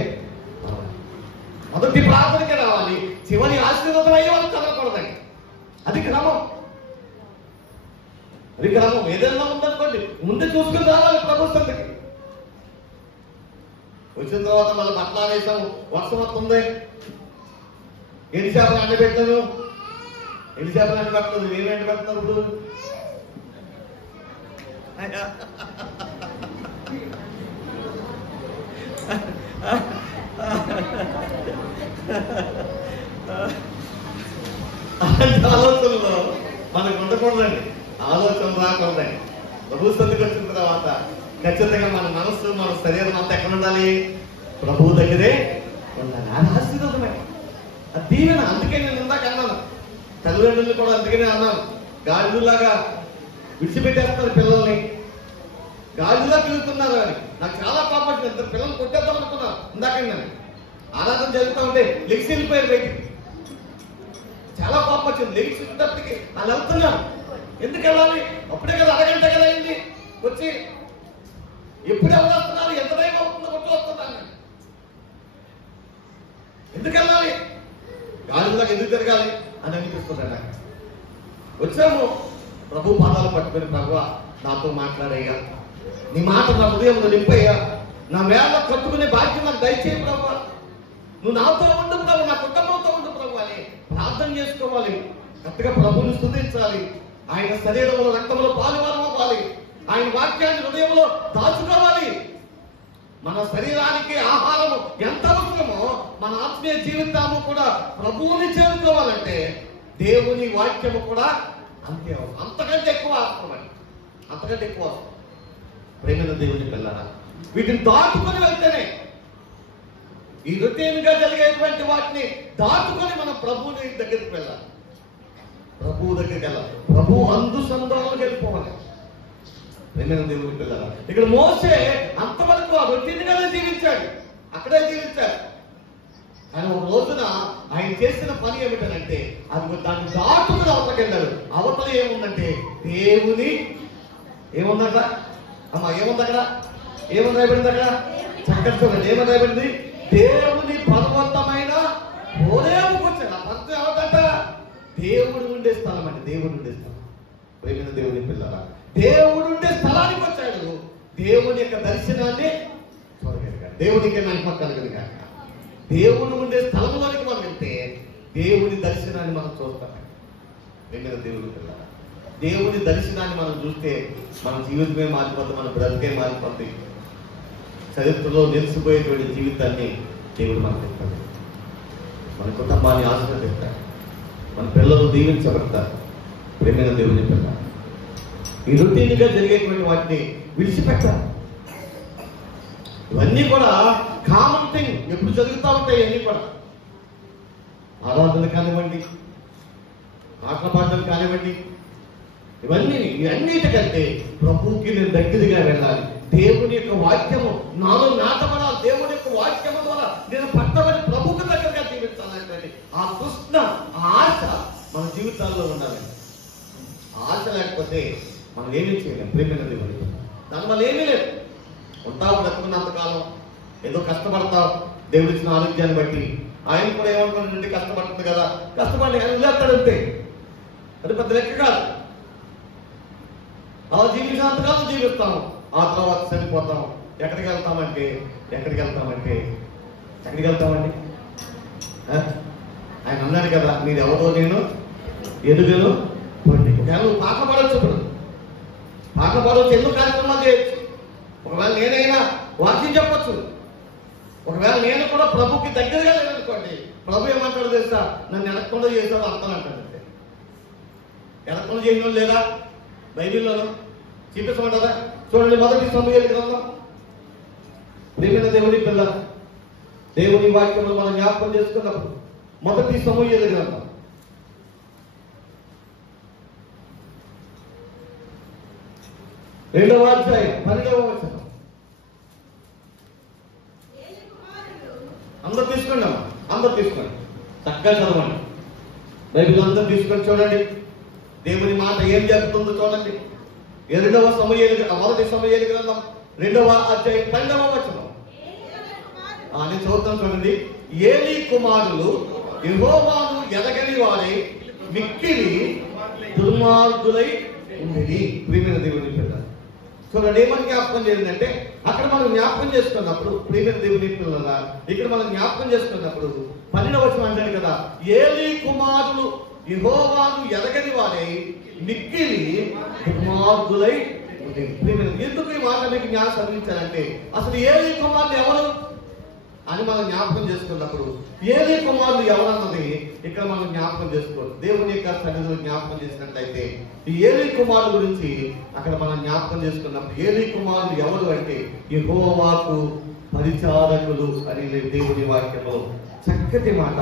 రావాలి. చివరి ఆశీర్వాదం అయ్యే వాళ్ళు కదలకూడదండి. అది క్రమం. ఏదైనా ఉందనుకోండి ముందే చూసుకుని రావాలి ప్రభు సన్నిధికి. వచ్చిన తర్వాత మళ్ళీ బట్టలు వేసాము, వర్షం వస్తుంది, ఎన్ని చేపలు ఎండబెట్టాను, ఎన్ని చేపలు ఎండబెట్టలేదు, ఏమి ఎండబెడుతున్నారు ఇప్పుడు? ఆలోచనలో మనకు ఉండకూడదండి. ఆలోచన రాకూడదండి. ప్రభు సన్నిధికి వచ్చిన తర్వాత ఖచ్చితంగా మన మనస్సు మన శరీరం అంతా ఎక్కడ ఉండాలి? ప్రభువు దగ్గరే ఉండాలి. అది ఆశీర్వాదమే, అది దీవెన. అందుకే నేను ఇందాక అన్నాను, తల్లిదండ్రులు కూడా అందుకనే అన్నాను, గాడిదలాగా విడిచిపెట్టేస్తారు పిల్లల్ని, గాడిదలా తిరుగుతున్నారు అని. నాకు చాలా కోపం వచ్చింది. ఇద్దరు పిల్లలు కొట్టేద్దాం అనుకున్నాను ఇందాక. నేను ఆరాధన జరుగుతూ ఉంటే లెగ్స్ వెళ్ళిపోయారు బయటికి. చాలా కోపం వచ్చింది. లెగ్స్ వచ్చేటప్పటికి వాళ్ళు వెళ్తున్నారు. ఎందుకు వెళ్ళాలి? అప్పుడే కదా అరగంట కదా అయింది వచ్చి. ఎప్పుడు ఎవరు వస్తున్నారు? ఎంత టైం అవుతుందో కొట్టు వస్తున్నాను. ఎందుకు వెళ్ళాలి? గాలిలాగా ఎందుకు తిరగాలి అని అనిపిస్తుంది నాకు. వచ్చాము ప్రభు పాదాలు పట్టుకుని, ప్రభువా నాతో మాట్లాడయ్యా, నీ మాట నా హృదయంలో నింపయ్యా, నా మేళ కట్టుకునే బాధ్యత నాకు దయచేయి ప్రభువా, నువ్వు నాతో ఉండు ప్రభు, నా కుటుంబంతో ఉండు ప్రభు అని ప్రార్థన చేసుకోవాలి. కరెక్ట్గా ప్రభుని స్తుతించాలి. ఆయన శరీరంలో రక్తంలో పాలువారం అవ్వాలి. ఆయన వాక్యాన్ని హృదయంలో దాచుకోవాలి. మన శరీరానికి ఆహారము ఎంత అవసరమో మన ఆత్మీయ జీవితము కూడా ప్రభువుని చేరుకోవాలంటే దేవుని వాక్యము కూడా అంతే అవసరం. అంతకంటే ఎక్కువ అవసరమండి, అంతకంటే ఎక్కువ అవసరం. ప్రేమైన దేవుని పిల్లరా, వీటిని దాటుకొని వెళ్తేనే, ఈ రొటీన్ గా జరిగేటువంటి వాటిని దాటుకొని మనం ప్రభువుని దగ్గరికి వెళ్ళాలి. ప్రభువు దగ్గరికి వెళ్ళాలి. ప్రభు అందు సంధానాలకు వెళ్ళిపోవాలి. ప్రేమైన దేవుని పిల్లరా, ఇక్కడ మోసే అంతవరకు ఆ రొటీన్ గానే జీవించాడు, అక్కడే జీవించాడు. కానీ ఒక రోజున ఆయన చేసిన పని ఏమిటంటే అది దాన్ని దాటుకుని అవతలకి వెళ్ళాడు. అవతల ఏముందంటే దేవుని ఏముందట అమ్మా, ఏముంది అక్కడ? ఏమని రాయబడింది అక్కడ? చక్కగా చూడండి, ఏమని రాయబడింది? దేవుని పర్వతమైన వచ్చాడు. ఆ పర్వతం ఎవరిదంట? దేవుడు ఉండే స్థలం అండి. దేవుడు ఉండే స్థలం. ప్రేమైన దేవుని పిల్లరా, దేవుడు ఉండే స్థలానికి వచ్చాడు. దేవుని యొక్క దర్శనాన్ని చూడగలిగాడు. దేవునికి మహిమ కలగలిగాక. దేవుడు ఉండే స్థలంలోనికి మనం వెళ్తే దేవుని దర్శనాన్ని మనం చూస్తాం. ప్రేమైన దేవుని పిల్లరా, దేవుని దర్శనాన్ని మనం చూస్తే మన జీవితమే మారిపోతుంది, మన బ్రతికే మారిపోతుంది. చరిత్రలో నిలిచిపోయేటువంటి జీవితాన్ని దేవుడు మనకు ఇస్తాడు. మన కుటుంబాన్ని ఆశీర్వదిస్తాడు. మన పిల్లలు దీవించబడతారు. ప్రేమైన దేవుని పిల్ల, ఈ రొటీన్గా జరిగేటువంటి వాటిని విడిచిపెట్టాలి. ఇవన్నీ కూడా కామన్ థింగ్, ఎప్పుడు జరుగుతూ ఉంటాయి. ఇవన్నీ కూడా ఆరాధన కానివ్వండి, ఆటపాటలు కానివ్వండి, ఇవన్నిటికంటే ప్రభువుకి నేను దగ్గరగా వెళ్ళాలి. దేవుని యొక్క వాక్యము నాలో నాటపడాలి. దేవుని యొక్క వాక్యము ద్వారా నేను పట్టబడి ప్రభువుకి దగ్గరగా జీవించాలంటే ఆ కృష్ణ, ఆ ఆశ మన జీవితాల్లో ఉండాలి. ఆశ లేకపోతే మనం ఏమీ చేయలేం. ప్రేమైన దేవుని దాని వల్ల ఏమీ లేదు. ఉంటావు బ్రతుకున్నంతకాలం ఏదో కష్టపడతావు దేవుడు ఇచ్చిన ఆరోగ్యాన్ని బట్టి. ఆయన కూడా ఏమనుకుంటుంటే కష్టపడుతుంది కదా, కష్టపడి ఆయన వదిలేస్తాడంతే. అది పెద్ద లెక్క కాదు. అలా జీవించినంతకాలం జీవిస్తాము, ఆ తర్వాత చనిపోతాం. ఎక్కడికి వెళ్తామండి? ఆయన అన్నాడు కదా, మీరు ఎవరో నేను ఎదుగను పండి. నువ్వు పాట పాడవచ్చు. ఇప్పుడు పాట పాడవచ్చు, ఎన్నో కార్యక్రమాలు చేయొచ్చు. ఒకవేళ నేనైనా వాక్యం చెప్పచ్చు. ఒకవేళ నేను కూడా ప్రభుకి దగ్గరగా లేదనుకోండి, ప్రభు ఏమంటాడు తెలుసా? నన్ను ఎనకుండా చేసావు అంటానంటాడు. ఎనకుండా చేయడం లేదా? బైబిల్లోనూ చూపించమంటారా? చూడండి, 1 సమూయేలు గ్రంథం. ప్రేమైన దేవుని పిల్ల, దేవుని వాక్యంలో మనం జ్ఞాపకం చేసుకున్నప్పుడు 1 సమూయేలు గ్రంథం 2వ అధ్యాయం 12వ వచనం. అందరు తీసుకోండి, అందరు తీసుకోండి, చక్కగా చదవండి. బైబిల్ అందరూ తీసుకొని చూడండి దేవుని మాట ఏం జరుగుతుందో చూడండి. 2వ సమూయేలు 1 సమూయేలు గ్రంథం 2వ అధ్యాయం 12వ వచనం. నేను చదువుతాను చూడండి. ఏలీ కుమారులు యెహోవాను ఎరగని వారై మిక్కిలి దుర్మార్గులై ఉండేది. ప్రియమైన దేవుని పిల్ల, చూడండి ఏమని జ్ఞాపకం చేయాలంటే, అక్కడ మనం జ్ఞాపకం చేసుకున్నప్పుడు ప్రియమైన దేవుని పిల్లల, ఇక్కడ మనం జ్ఞాపకం చేసుకున్నప్పుడు 12వ వచనం అంటాడు కదా, ఏలీ కుమారులు యెహోవాను ఎరగని వారై మిక్కిలి దుర్మార్గులై. ఎందుకు ఈ మాట మీకు జ్ఞాపకం అందించాలంటే, అసలు ఏలీ కుమారులు ఎవరు అని మనం జ్ఞాపకం చేసుకున్నప్పుడు ఏలీ కుమారులు ఎవరన్నది ఇక్కడ మనం జ్ఞాపకం చేసుకోవచ్చు. దేవుని యొక్క సన్నిధిలో జ్ఞాపకం చేసినట్లయితే ఈ ఏలీ కుమారుల గురించి అక్కడ మనం జ్ఞాపకం చేసుకున్నప్పుడు ఏలీ కుమారులు ఎవరు అంటే యెహోవాకు పరిచారకులు అని దేవుని వాక్యంలో చక్కటి మాట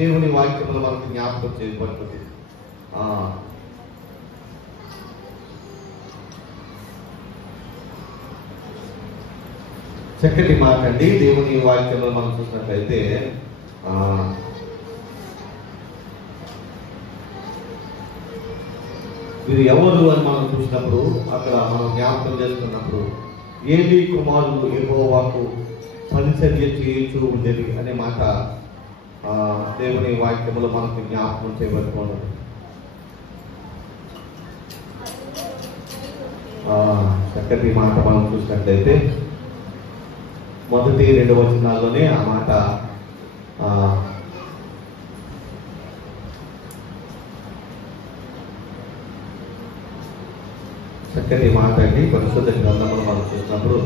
దేవుని వాక్యంలో మనకు జ్ఞాపకం చేయబడుతుంది. చక్కటి మాట అండి. దేవుని వాక్యంలో మనం చూసినట్లయితే వీరు ఎవరు అని మనం చూసినప్పుడు అక్కడ మనం జ్ఞాపకం చేసుకున్నప్పుడు ఏలీ కుమారులు యెహోవాకు పరిచర్య చేయించు ఉండేది అనే మాట దేవుని వాక్యంలో మనకు జ్ఞాపకం చేయబడుతున్నది. చక్కటి మాట మనం చూసినట్లయితే 1-2 వచనాల్లోనే ఆ మాట చక్కటి మాట అండి. పరిశుద్ధ గ్రంథంలో మనం చూసినప్పుడు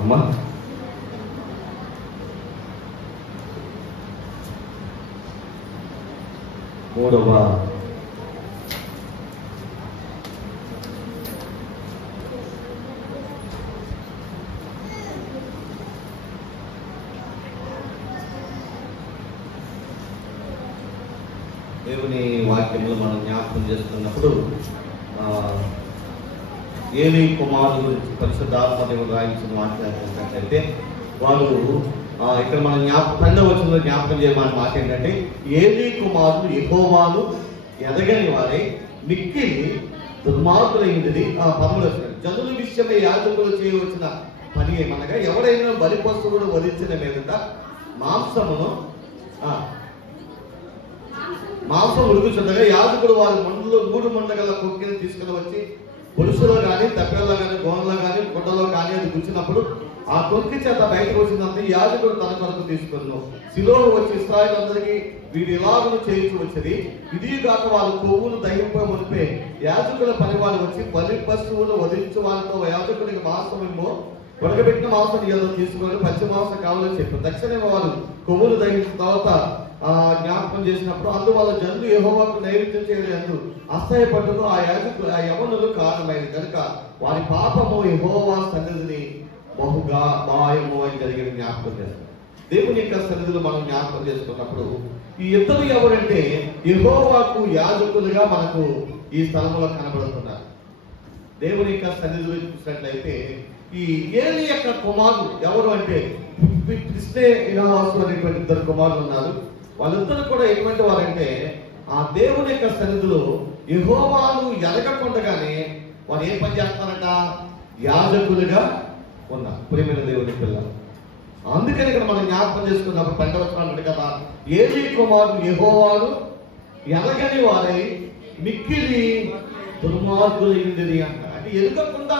అమ్మా మూడవ దేవుని వాక్యంలో మనం జ్ఞాపకం చేస్తున్నప్పుడు ఏలీ కుమారుల గురించి పరిశుద్ధాత్మ దేవుడు రాయించిన మాట్లాడుతున్నట్లయితే వాళ్ళు ఇక్కడ మనం 12వ వచనంలో జ్ఞాపకం చేయమని మాట ఏంటంటే, ఏలీ కుమారులు యెహోవాను ఎరగని వారై మిక్కిలి దుర్మార్గులైనది. 13వ వచనం, జనుల విషయమై యాజకులు చేయవలసిన పని ఏమనగా ఎవరైనా బలి పశువును వధించిన మీదట మాంసం ఉడుకుచుండగా యాజకుడు వారి మండలో 3 మండగల కొక్కిని తీసుకుని వచ్చి పురుషులో కానీ తప్పెల్లో కానీ గోనలో కానీ గుడ్డలో కానీ అది గుచ్చినప్పుడు ఆ కొక్కి చేత బయటకు వచ్చినంత యాజకుడు తన కొరకు తీసుకున్నాను. శిలోహు వచ్చి ఇశ్రాయేలులందరికీ వీడు ఇలాగను చేయించు వచ్చేది. ఇది కాక వాళ్ళు కొవ్వును దహింప మునిపే యాజకుల పని వాళ్ళు వచ్చి బలి పశువును వధించు వాళ్ళతో యాజకుడికి మాంసమేమో ఉడకబెట్టిన మాంసం ఏదో తీసుకొని పచ్చి మాంసం కావాలని చెప్పారు. తక్షణమే వాళ్ళు కొవ్వును దహించిన తర్వాత జ్ఞాపకం చేసినప్పుడు అందువల్ల జనులు యెహోవాకు నైవేద్యం చేయలేదు అసహ్యపడ్డదు ఆ యవనులు కారణమైనది కనుక వారి పాపము యెహోవా సన్నిధిని బహుగా మాయము అని జరిగిన జ్ఞాపకం చేస్తారు. దేవుని యొక్క సన్నిధిలో మనం జ్ఞాపకం చేసుకున్నప్పుడు ఈ ఇద్దరు ఎవరంటే యెహోవాకు యాజకులుగా మనకు ఈ స్థలంలో కనబడుతున్నారు. దేవుని యొక్క సన్నిధిలో చూసినట్లయితే ఈ ఏలి యొక్క కుమారులు ఎవరు అంటే కృష్ణే ఇనవాసు అనేటువంటి 2 కుమారులు ఉన్నారు. వాళ్ళిద్దరు కూడా ఎటువంటి వారంటే ఆ దేవుని యొక్క సన్నిధిలో యెహోవాను ఎరగకుండగానే వారు ఏం పని చేస్తారట? యాజకులుగా ఉన్నారు. ప్రియమైన దేవుని పిల్లలు, అందుకని ఇక్కడ మనం జ్ఞాపకం చేసుకున్నప్పుడు 12వ వచనం కదా, ఏలి కుమారులు యెహోవాను ఎరగని వారై మిక్కిలి దుర్మార్గులైంది అంటారు. అంటే ఎరగకుండా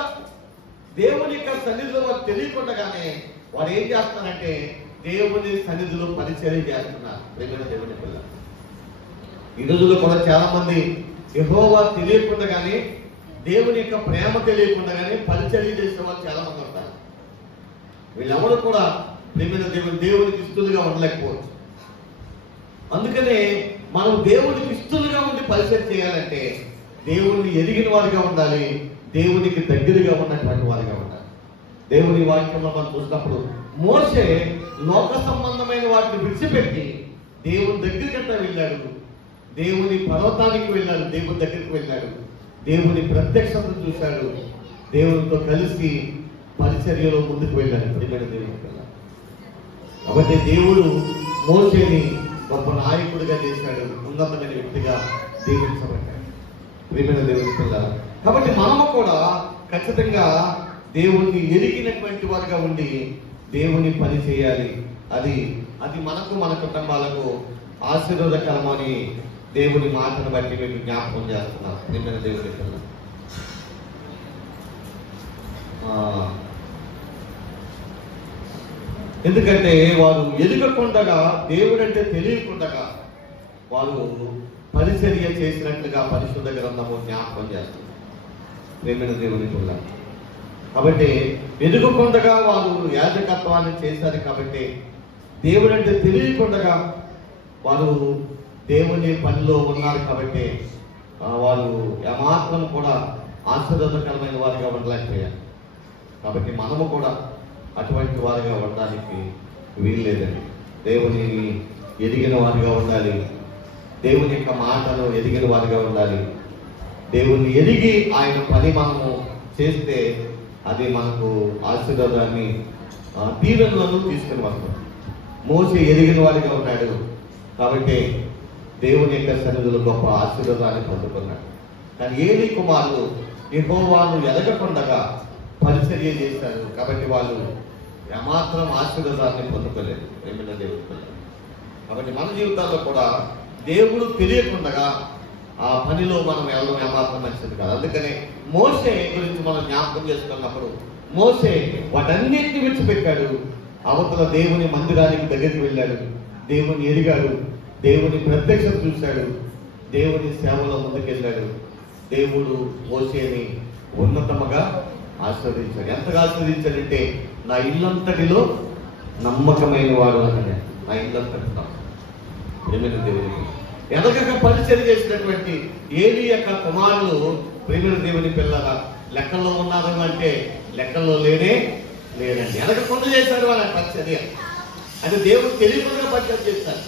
దేవుని యొక్క సన్నిధిలో వారు తెలియకుండానే వారు ఏం చేస్తారంటే దేవుని సన్నిధిలో పరిచర్య చేస్తున్నారు. ప్రియమైన దేవుని పిల్లలు, ఈ రోజుల్లో కూడా చాలా మంది యెహోవా తెలియకుండానే దేవుని యొక్క ప్రేమ తెలియకుండానే పరిచర్య చేసే వాళ్ళు చాలా మంది ఉంటారు. వీళ్ళెవరు కూడా ప్రియమైన దేవునికి ఇష్టలుగా ఉండలేకపోవచ్చు. అందుకనే మనం దేవునికి ఇష్టలుగా ఉండి పరిచర్య చేయాలంటే దేవుణ్ణి ఎరిగిన వారిగా ఉండాలి, దేవునికి దగ్గరగా ఉన్నటువంటి వారిగా ఉండాలి. దేవుని వాక్యంలో మనం చూసినప్పుడు మోషే లోక సంబంధమైన వాటిని విడిచిపెట్టి దేవుని దగ్గరికంతా వెళ్ళాడు, దేవుని పర్వతానికి వెళ్ళాడు, దేవుని దగ్గరికి వెళ్ళాడు, దేవుని ప్రత్యక్షతను చూశాడు, దేవునితో కలిసి పరిచర్యలో ముందుకు వెళ్ళాడు. ప్రియమైన దేవుని పిల్ల, కాబట్టి దేవుడు మోషేని గొప్ప నాయకుడిగా చేశాడు, ఉన్నతమైన వ్యక్తిగా దీవించబడ్డాడు. ప్రియమైన దేవుని పిల్ల, కాబట్టి మనము కూడా ఖచ్చితంగా దేవుణ్ణి ఎరిగినటువంటి వారిగా ఉండి దేవుని పని చేయాలి. అది మనకు మన కుటుంబాలకు ఆశీర్వాదకరమని దేవుని మాటను బట్టి మేము జ్ఞాపకం చేస్తున్నాం. నిన్న దేవుని పిల్ల, ఎందుకంటే వారు ఎదుగకుండగా దేవుడంటే తెలియకుండగా వాళ్ళు పరిచర్య చేసినట్లుగా పరిశుద్ధ గ్రంథము జ్ఞాపకం చేస్తుంది. ప్రేమైన దేవుని పిల్ల, కాబట్టి ఎదుగుకుండగా వారు యాజకత్వాన్ని చేశారు. కాబట్టి దేవుడంటే తెలియకుండగా వారు దేవుని పనిలో ఉన్నారు. కాబట్టి వారు ఏమాత్రం కూడా ఆశీర్వాదకరమైన వారిగా ఉండలేకపోయారు. కాబట్టి మనము కూడా అటువంటి వారిగా ఉండడానికి వీల్లేదండి. దేవుని ఎదిగిన వారిగా ఉండాలి, దేవుని యొక్క మాటను ఎదిగిన వారిగా ఉండాలి. దేవుని ఎదిగి ఆయన పని మనము చేస్తే అది మనకు ఆశీర్వాదాన్ని దీవెనలను తీసుకుని వస్తాం. మోసే ఎదిగిన వారిగా ఉన్నాడు కాబట్టి దేవుని యొక్క సన్నిధిలో గొప్ప ఆశీర్వాదాన్ని పొందుకున్నాడు. కానీ ఏలీ కుమారులు యెహోవాను ఎదగకుండగా పరిచర్య చేశారు. కాబట్టి వాళ్ళు ఏమాత్రం ఆశీర్వాదాన్ని పొందుకోలేదు. ఏమైనా దేవుడు, కాబట్టి మన జీవితాల్లో కూడా దేవుడు తెలియకుండగా ఆ పనిలో మనం వెళ్ళడం ఏమాత్రం మంచిది కాదు. అందుకనే మోసే గురించి మనం జ్ఞాపకం చేసుకున్నప్పుడు మోసే వాటన్నిటిని విడిచిపెట్టాడు. అవతల దేవుని మందిరానికి దగ్గరికి వెళ్ళాడు, దేవుని ఎరిగాడు, దేవుని ప్రత్యక్షత చూశాడు, దేవుని సేవలో ముందుకెళ్ళాడు. దేవుడు మోసేని ఉన్నతముగా ఆశీర్వదించాడు. ఎంతగా ఆశీర్వదించాడంటే నా ఇల్లంతటిలో నమ్మకమైన వాడు అన్నాడు. నా ఇల్లంతటిలో ప్రేమైన దేవుని ఎనక పరిచర్య చేసినటువంటి ఏలీ యొక్క కుమారులు ప్రేమైన దేవుని పిల్లల లెక్కల్లో ఉన్నారు అంటే లెక్కల్లో లేదండి. ఎనకకుండా చేశాడు వాళ్ళ పరిచర్య. అంటే దేవుడు తెలియకుండా పరిచర్య చేశారు.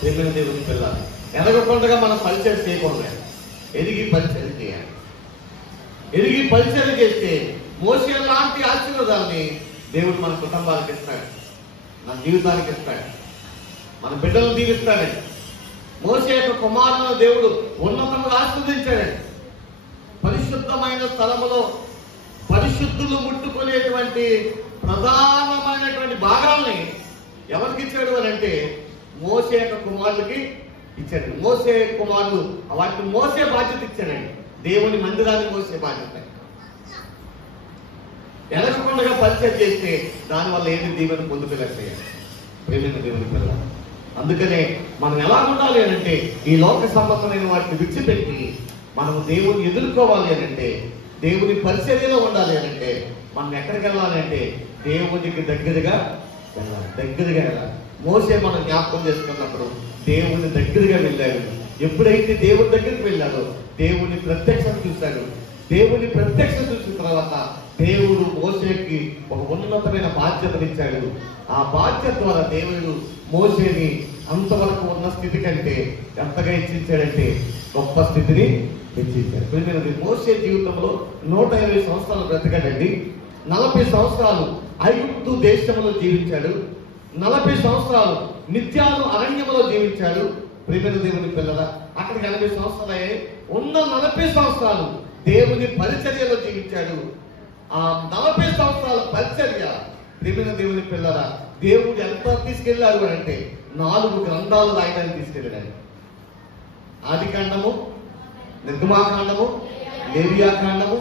ప్రేమైన దేవుని పిల్లల ఎనకకుండా మనం పరిచర్య చేయకూడదు, ఎదిగి పరిచర్య చేయాలి. ఎదిగి పరిచర్య చేస్తే మోసే లాంటి ఆశీర్వాదాన్ని దేవుడు మన కుటుంబానికి ఇస్తాడు, మన జీవితానికి ఇస్తాడు, మన బిడ్డలను దీవిస్తాడండి. మోసే యొక్క కుమారులను దేవుడు ఉన్నతంగా ఆశీర్వదించాడండి. పరిశుద్ధమైన స్థలములో పరిశుద్ధులు ముట్టుకునేటువంటి ప్రధానమైనటువంటి భాగాల్ని ఎవరికి ఇచ్చాడు అని అంటే మోసే యొక్క కుమారులకి ఇచ్చాడు. మోసే కుమారులు వాటిని మోసే బాధ్యత ఇచ్చాడండి. దేవుని మందిరాన్ని మోసే బాధ్యత. ఎలగకుండా పరిచయం చేస్తే దానివల్ల ఏది దీవెన పొందుకోలేకపోయాడు. ప్రేమైన దేవుని పిల్ల, అందుకనే మనం ఎలా ఉండాలి అని అంటే ఈ లోక సంబంధమైన వాటిని విడిచిపెట్టి మనం దేవుని ఎదుర్కోవాలి అని అంటే, దేవుని పరిచర్యలో ఉండాలి అని అంటే మనం ఎక్కడికి వెళ్ళాలి అంటే దేవునికి దగ్గరగా వెళ్ళాలి. దగ్గరగా వెళ్ళాలి. మోసే మనం జ్ఞాపకం చేసుకున్నప్పుడు దేవుని దగ్గరగా వెళ్ళాడు. ఎప్పుడైతే దేవుని దగ్గరికి వెళ్ళాడో దేవుని ప్రత్యక్షత చూశాడు. దేవుని ప్రత్యక్షత చూసిన తర్వాత దేవుడు మోసేకి ఒక ఉన్నతమైన బాధ్యతనిచ్చాడు. ఆ బాధ్యత ద్వారా దేవుడు మోసేని అంతవరకు ఉన్న స్థితి కంటే ఎంతగా హెచ్చించాడంటే గొప్ప స్థితిని హెచ్చించాడు. మోసే జీవితంలో 120 సంవత్సరాలు బ్రతికాడండి. 40 సంవత్సరాలు ఐగుప్తు దేశంలో జీవించాడు. 40 సంవత్సరాలు నిత్యాలు అరణ్యంలో జీవించాడు. ప్రియమైన దేవుని పిల్లల, అక్కడికి 80 సంవత్సరాలు అయ్యాయి. ఉన్న 40 సంవత్సరాలు దేవుని పరిచర్యలో జీవించాడు. ఆ 40 సంవత్సరాల పరిచర్య ప్రియమైన దేవుని పిల్లల దేవుడు ఎంత తీసుకెళ్లాడు అంటే 4 గ్రంథాలు రాయడానికి తీసుకెళ్ళాడు. ఆదికాండము, నిర్గమాకాండము, లేవియాకాండము,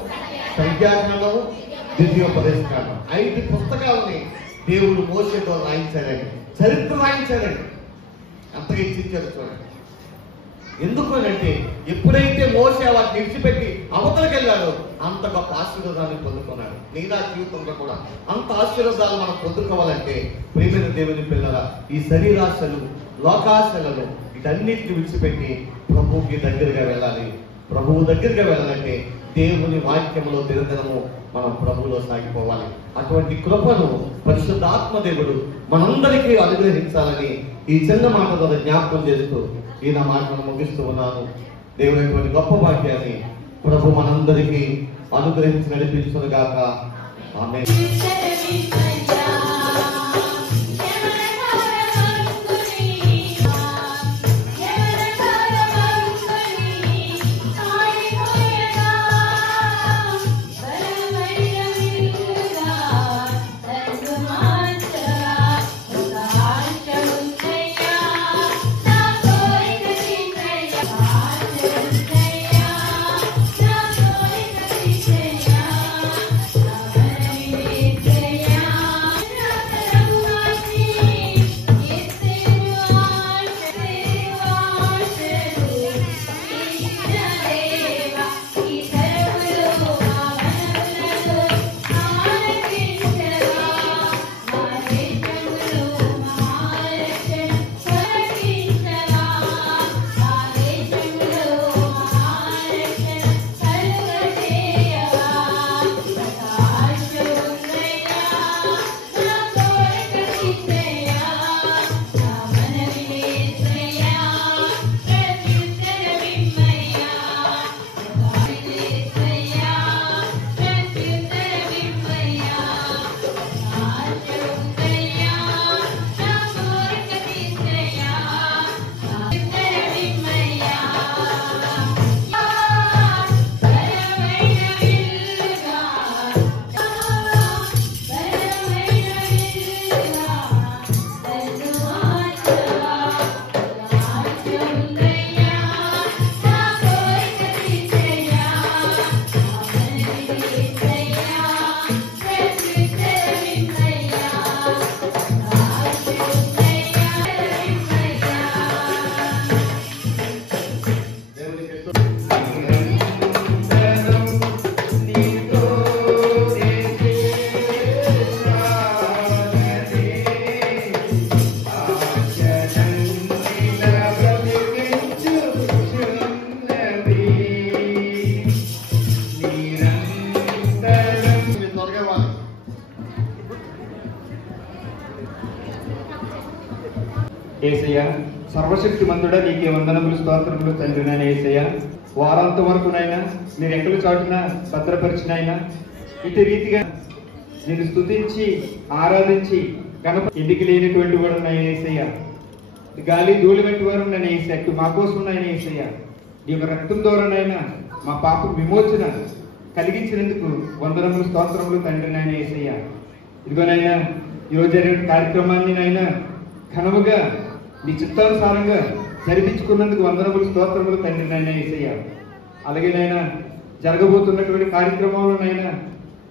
సంఖ్యాకాండము, ద్వితీయోపదేశకాండం, 5 పుస్తకాలని దేవుడు మోసేతో రాయించాడండి. చరిత్ర రాయించాడండి. అంతగా ఇచ్చించాడు చూడండి. ఎందుకు అంటే ఎప్పుడైతే మోసే వాటిని విడిచిపెట్టి అవతలకి వెళ్ళాడో అంత గొప్ప ఆశీర్వాదాన్ని పొందుకున్నాడు. నీలా జీవితంలో కూడా అంత ఆశీర్వాదాలు మనం పొందుకోవాలంటే ప్రియమైన దేవుని పిల్లల ఈ శరీరాశలు, లోకాశలను వీటన్నిటిని విడిచిపెట్టి ప్రభువుకి దగ్గరగా వెళ్ళాలి. ప్రభువు దగ్గరగా వెళ్ళాలంటే దేవుని వాక్యములో దినదినము మనం ప్రభువులో సాగిపోవాలి. అటువంటి కృపను పరిశుద్ధాత్మ దేవుడు మనందరికీ అనుగ్రహించాలని ఈ చిన్న మాట ద్వారా జ్ఞాపకం చేస్తూ ఈ నా మాటను ముగిస్తూ ఉన్నాను. దేవుడైనటువంటి గొప్ప భాగ్యాన్ని ప్రభు మనందరికీ అనుగ్రహించి నడిపించునుగాక. ఆమేన్. యేసయ్య, సర్వశక్తిమంతుడా నీకే వందనములు, స్తోత్రములు తండ్రి. నాయన యేసయ్య, వారాంతం వరకు నాయన మీరు ఎక్కల చాటున భద్రపరిచినైనా ఇటు రీతిగా నేను స్తుతించి ఆరాధించి గణపతి ఎన్నిక లేనటువంటి వాడు నాయన యేసయ్య, గాలి ధూళి వంటి వారు నన్ను యేసయ్య, మా కోసం నాయన యేసయ్య నీ రక్తం ద్వారా నాయన మా పాప విమోచన కలిగించినందుకు వందనములు స్తోత్రములు తండ్రి నాయన యేసయ్య. ఇదిగోనైనా ఈరోజు జరిగిన కార్యక్రమాన్ని నాయన ఘనముగా నీ చిత్తానుసారంగా జరిపించుకున్నందుకు వందనములు స్తోత్రములు తండ్రి నాయన యేసయ్య. అలాగే నాయన జరగబోతున్నటువంటి కార్యక్రమంలోనైనా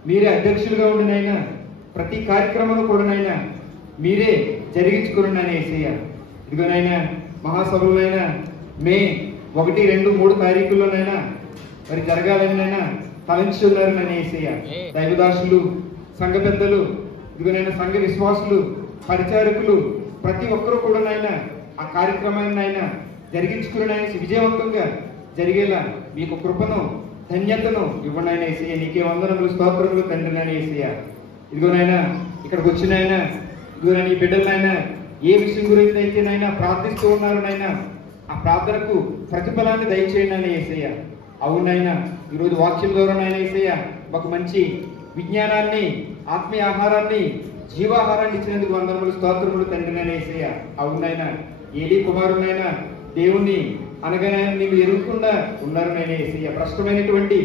మీరే అధ్యక్షులుగా ఉండినైనా ప్రతి కార్యక్రమంలో కూడా నైనా మీరే జరిగించుకుని నాయన యేసయ్య. ఇదిగోనైనా మహాసభలోనైనా మే 1, 2, 3 తారీఖుల్లోనైనా మరి జరగాలనైనా తలంచి ఉన్నారు నాయన యేసయ్య. దైవదాసులు, సంఘ పెద్దలు, ఇదిగోనైనా సంఘ విశ్వాసులు, పరిచారకులు ప్రతి ఒక్కరూ కూడా నాయన ఆ కార్యక్రమాన్ని ఆయన జరిగించుకుని విజయవంతంగా జరిగేలా మీకు కృపను ధన్యతను ఇవ్వండి ఆయన యేసయ్య. నీకే వందనములు స్తోత్రములు తండ్రి నాయన యేసయ్య. ఇదిగోనైనా ఇక్కడికి వచ్చిన ఆయన ఇదిగోనైనా ఈ బిడ్డలైనా ఏ విషయం గురించి అయితే నాయన ప్రార్థిస్తూ ఉన్నారు నాయన ఆ ప్రార్థనకు ప్రతిఫలాన్ని దయచేయండి ఆయన యేసయ్య. అవునైనా ఈరోజు వాక్యం ద్వారా నాయన యేసయ్య ఒక మంచి విజ్ఞానాన్ని, ఆత్మీయ ఆహారాన్ని, జీవాహారాన్ని ఇచ్చినందుకు వందనములు స్తోత్రములు తండ్రి నాయన యేసయ్య. అవునైనా ఏలీ కుమారునైనా దేవుణ్ణి అనగానైనా నీవు ఎరుగకుండా ఉన్నారు నాయన యేసయ్య. భ్రష్టమైనటువంటి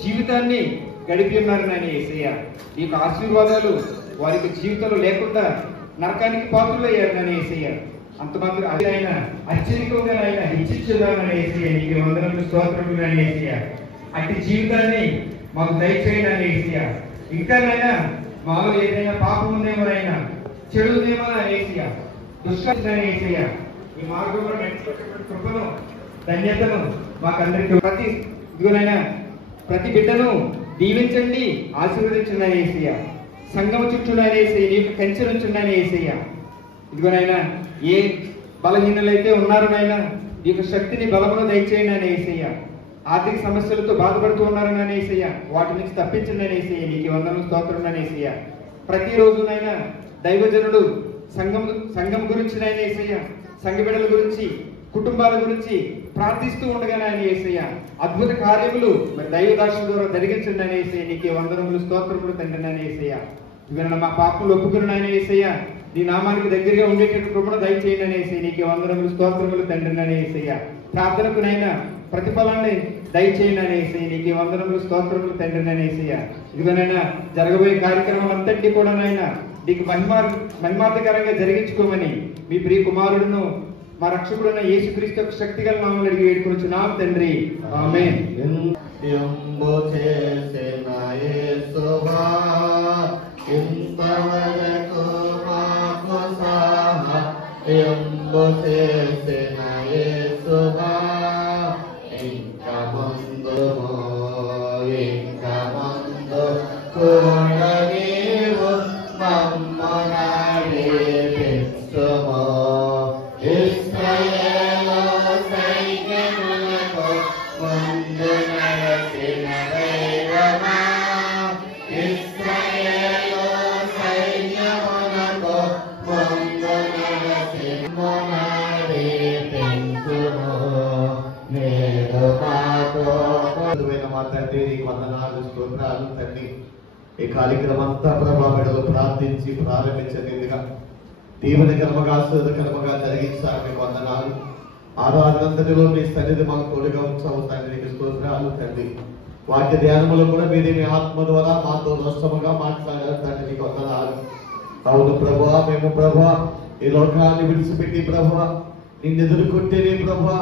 జీవితాన్ని గడిపి ఉన్నారు నాయన యేసయ్య. ఈ యొక్క ఆశీర్వాదాలు వారికి జీవితంలో లేకుండా నరకానికి పాత్రులయ్యారు నాయన యేసయ్య. అంత మాత్రం ఆయన అత్యధికంగా ఆయన హెచ్చించున్నారు నాయన యేసయ్య. నీకు వందనములు స్తోత్రములు నాయన యేసయ్య. అట్టి జీవితాన్ని మాకు దయచేయండి నాయన యేసయ్య. ఇంకా నాయన మాలో ఏదైనా పాపం ఉందేమో నాయన, చెడు ఉందేమో నాయన యేసయ్య, దుష్కరణ యేసయ్య. ఈ మార్గంలో నడిచేటటువంటి కృపను ధన్యతను మాకందరికీ ఇదిగోనైనా ప్రతి బిడ్డను దీవించండి, ఆశీర్వదించండి నాయన యేసయ్య. సంఘం చుట్టూ నాయన యేసయ్య నీ యొక్క కంచె ఉంచండి నాయన యేసయ్య. ఇదిగోనైనా ఏ బలహీనలైతే ఉన్నారు నాయన నీ యొక్క శక్తిని బలమును దయచేయండి నాయన యేసయ్య. ఆర్థిక సమస్యలతో బాధపడుతూ ఉన్నారు నాయన యేసయ్య, వాటి నుంచి తప్పించండి నాయన యేసయ్య. నీకు వందనములు స్తోత్రం నాయన యేసయ్య. ప్రతిరోజు నాయన దైవజనుడు సంఘం గురించి నాయన యేసయ్య, సంఘ బిడ్డల గురించి, కుటుంబాల గురించి ప్రార్థిస్తూ ఉండగా నాయన యేసయ్య అద్భుత కార్యములు మరి దైవదాసుల ద్వారా జరిగించండి నాయన యేసయ్య. నీకే వందనములు స్తోత్రములు తండ్రి నాయన యేసయ్య. ఇవన్న మా పాపములు ఒప్పుకుని నాయన యేసయ్య నీ నామానికి దగ్గరగా ఉండేటట్టు కృపను దయచేయండి నాయన యేసయ్య. నీకే వందనములు స్తోత్రములు తండ్రి నాయన యేసయ్య. ప్రార్థనకు నాయన ప్రతిఫలాన్ని దయచేయండి నాయన యేసయ్య. నీకే వందనములు స్తోత్రములు తండ్రి నాయన యేసయ్య. ఇదిగోనైనా జరగబోయే కార్యక్రమం అంతటి కూడా నాయన నీకు మహిమార్థకరంగా జరిగించుకోమని మీ ప్రియ కుమారుడును మా రక్షకుడున్న యేసుక్రీస్తు యొక్క శక్తిగల నామములో అడిగి వేడుకొనుచున్నాం తండ్రి. ఆమేన్. ఈ కార్యక్రమం అంతా ప్రభావిడలు ప్రార్థించి ప్రారంభించలేదుగా దేవుని కర్మగా ఆశీర్వదకరముగా జరిగించాలి. మీకు వందనాలు. ఆరాధనంతటిలో మీ సన్నిధి మాకు తోడుగా ఉంచావు తండ్రి. నీకు స్తోత్రాలు తండ్రి. వాక్య ధ్యానములో కూడా మీరు మీ ఆత్మ ద్వారా మాతో నష్టముగా మాట్లాడారు తండ్రి. నీకు వందనాలు. అవును ప్రభువా, మేము ప్రభువా ఈ లోకాన్ని విడిచిపెట్టి ప్రభువా నిన్ను ఎదుర్కొంటేనే ప్రభువా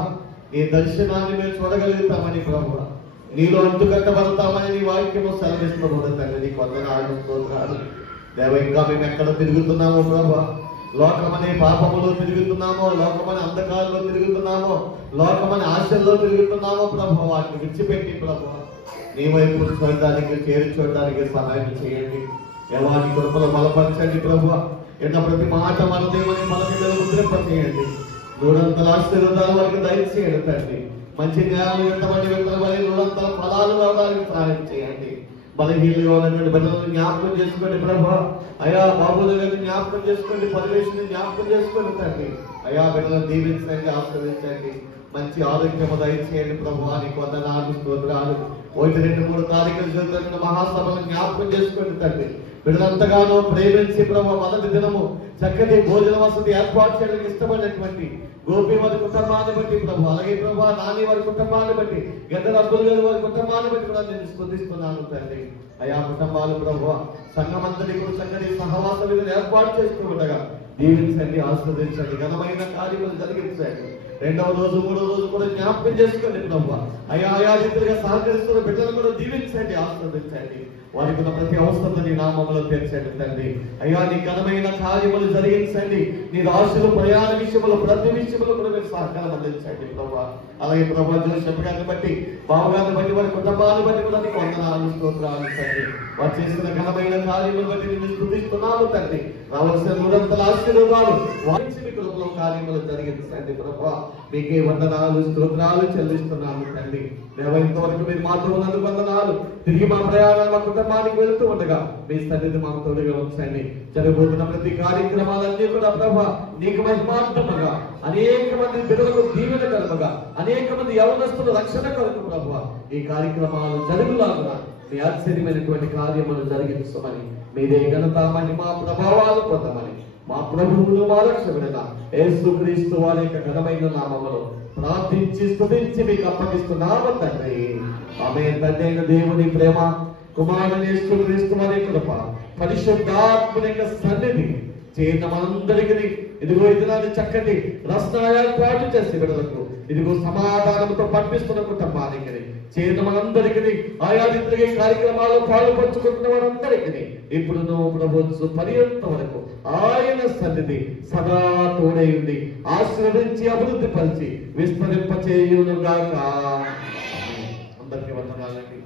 నీ దర్శనాన్ని మేము చూడగలుగుతామని ప్రభువా నీలో అంటుకట్టబడతామని నీ వాక్యము సెలవిస్తున్నాము తండ్రి. నీకు వందనాలు, స్తోత్రాలు దేవ. ఇంకా మేము ఎక్కడ తిరుగుతున్నామో ప్రభువా, లోకమనే పాపములో తిరుగుతున్నామో, లోకమనే అంధకారంలో తిరుగుతున్నామో, లోకమనే ఆశల్లో తిరుగుతున్నామో ప్రభువా వాటిని విడిచిపెట్టి ప్రభువా నీ వైపు చూడడానికి చేరి చూడడానికి సహాయం చేయండి. ఎవరి కృపలో బలపరచండి ప్రభువా. ఎన్న ప్రతి మాట మన దేవుని మన పిల్లలు ముద్రింప చేయండి. 100 ఆశీర్వాదాలు వారికి దయచేయండి తండ్రి. మంచి జ్ఞానం ఎంతమంది వ్యక్తుల వల్ల 100 ఫలాలు రావడానికి సహాయం చేయండి. బలహీనంగా ఉన్నటువంటి బిడ్డలను జ్ఞాపకం చేసుకోండి ప్రభువా. అయా బాబుల గారిని జ్ఞాపకం చేసుకోండి, పరివేషని జ్ఞాపకం చేసుకోండి తండ్రి. అయా బిడ్డలను దీవించండి, ఆశీర్వదించండి. మంచి ఆరోగ్యము దయచేయండి ప్రభు. నీకు వందనాలు స్తోత్రాలు. 1, 2, 3 తారీఖులు జరుగుతున్న మహాసభను జ్ఞాపకం చేసుకోండి తండ్రి. వీళ్ళంతగానో ప్రేమించి ప్రభు మొదటి దినము చక్కటి భోజన వసతి ఏర్పాటు చేయడానికి ఇష్టపడినటువంటి గోపి వారి కుటుంబాన్ని బట్టి ప్రభు, అలాగే ప్రభు నాని వారి కుటుంబాన్ని బట్టి, గద్దల అబ్బులు గారి వారి కుటుంబాన్ని బట్టి కూడా నేను స్పందిస్తున్నాను తండ్రి. అయా కుటుంబాలు ప్రభు సంఘమంతటి కూడా చక్కటి సహవాస విధులు ఏర్పాటు చేస్తూ ఉండగా దీవించండి, ఆస్వాదించండి, ఘనమైన కార్యములు జరిగించండి. 2వ రోజు 3వ రోజు కూడా జ్ఞాపకం చేసుకోండి ప్రభు. ఆయా రీతిగా సహకరిస్తున్న బిడ్డలు కూడా దీవించండి, ఆస్వాదించండి. వారికి ఉన్న ప్రతి అవసరం నీ నామములో తీర్చండి తండ్రి. అయ్యా నీ ఘనమైన కార్యములు జరిగించండి. నీ రాశులు ప్రయాణ విషయములు ప్రతి విషయములు కూడా మీరు సహకారం అందించండి ప్రభు. అలాగే ప్రభు జోసెఫ్ గారిని బట్టి, బావగారిని బట్టి, వారి కుటుంబాన్ని బట్టి కూడా నీకు వందనాలు స్తోత్రాలు తండ్రి. వారు చేసిన ఘనమైన కార్యములు బట్టి నిన్ను స్తుతిస్తున్నాము తండ్రి. రావాల్సిన 300 ఆశీర్వాదాలు వారించి మీ కృపలో కార్యములు జరిగించండి ప్రభు. మీకే వందనాలు స్తోత్రాలు చెల్లిస్తున్నాము తండ్రి. ఇంతవరకు మీరు మాతో ఉన్నందుకు వందనాలు. తిరిగి మా ప్రయాణాలు మా కుటుంబానికి వెళుతూ ఉండగా మీ సన్నిధి మాకు తోడుగా ఉంచండి. జరగబోతున్న ప్రతి కార్యక్రమాలన్నీ కూడా ప్రభు నీకు మహిమార్థముగా, అనేక మంది బిడ్డలకు దీవెన కలుగుగా, అనేక మంది యవనస్తుల రక్షణ కొరకు ప్రభు ఈ కార్యక్రమాలు జరుగులాగున మీ ఆశ్చర్యమైనటువంటి కార్యములు జరిగించమని, మీరే ఘనత మహిమ ప్రభావాలు పొందమని మా ప్రభువును మా రక్షకుడైన యేసుక్రీస్తు వారి యొక్క ఘనమైన నామములో ప్రార్థించి స్తుతించి మీకు అప్పగిస్తున్నాము తండ్రి. ఆమేన్. తండ్రి అయిన దేవుని ప్రేమ, కుమారుని యేసుక్రీస్తు వారి కృప, పరిశుద్ధాత్మని యొక్క సన్నిధి చేరిన మనందరికీ ఇదిగో ఇదిలాంటి చక్కటి రసనాయాలు పాటు చేసి బిడ్డలకు ఇదిగో సమాధానంతో పంపిస్తున్న కుటుంబానికి చేరిన మనందరికీ ఆయా రీతిగా కార్యక్రమాల్లో పాల్పంచుకుంటున్న వారందరికీ ఇప్పుడు ప్రభుత్వ పర్యంత వరకు ఆయన సన్నిధి సదా తోడై ఉంది, ఆశీర్వదించి అభివృద్ధి పరిచి విస్తరింపచేయునుగాక. అందరికీ వందనాలండి.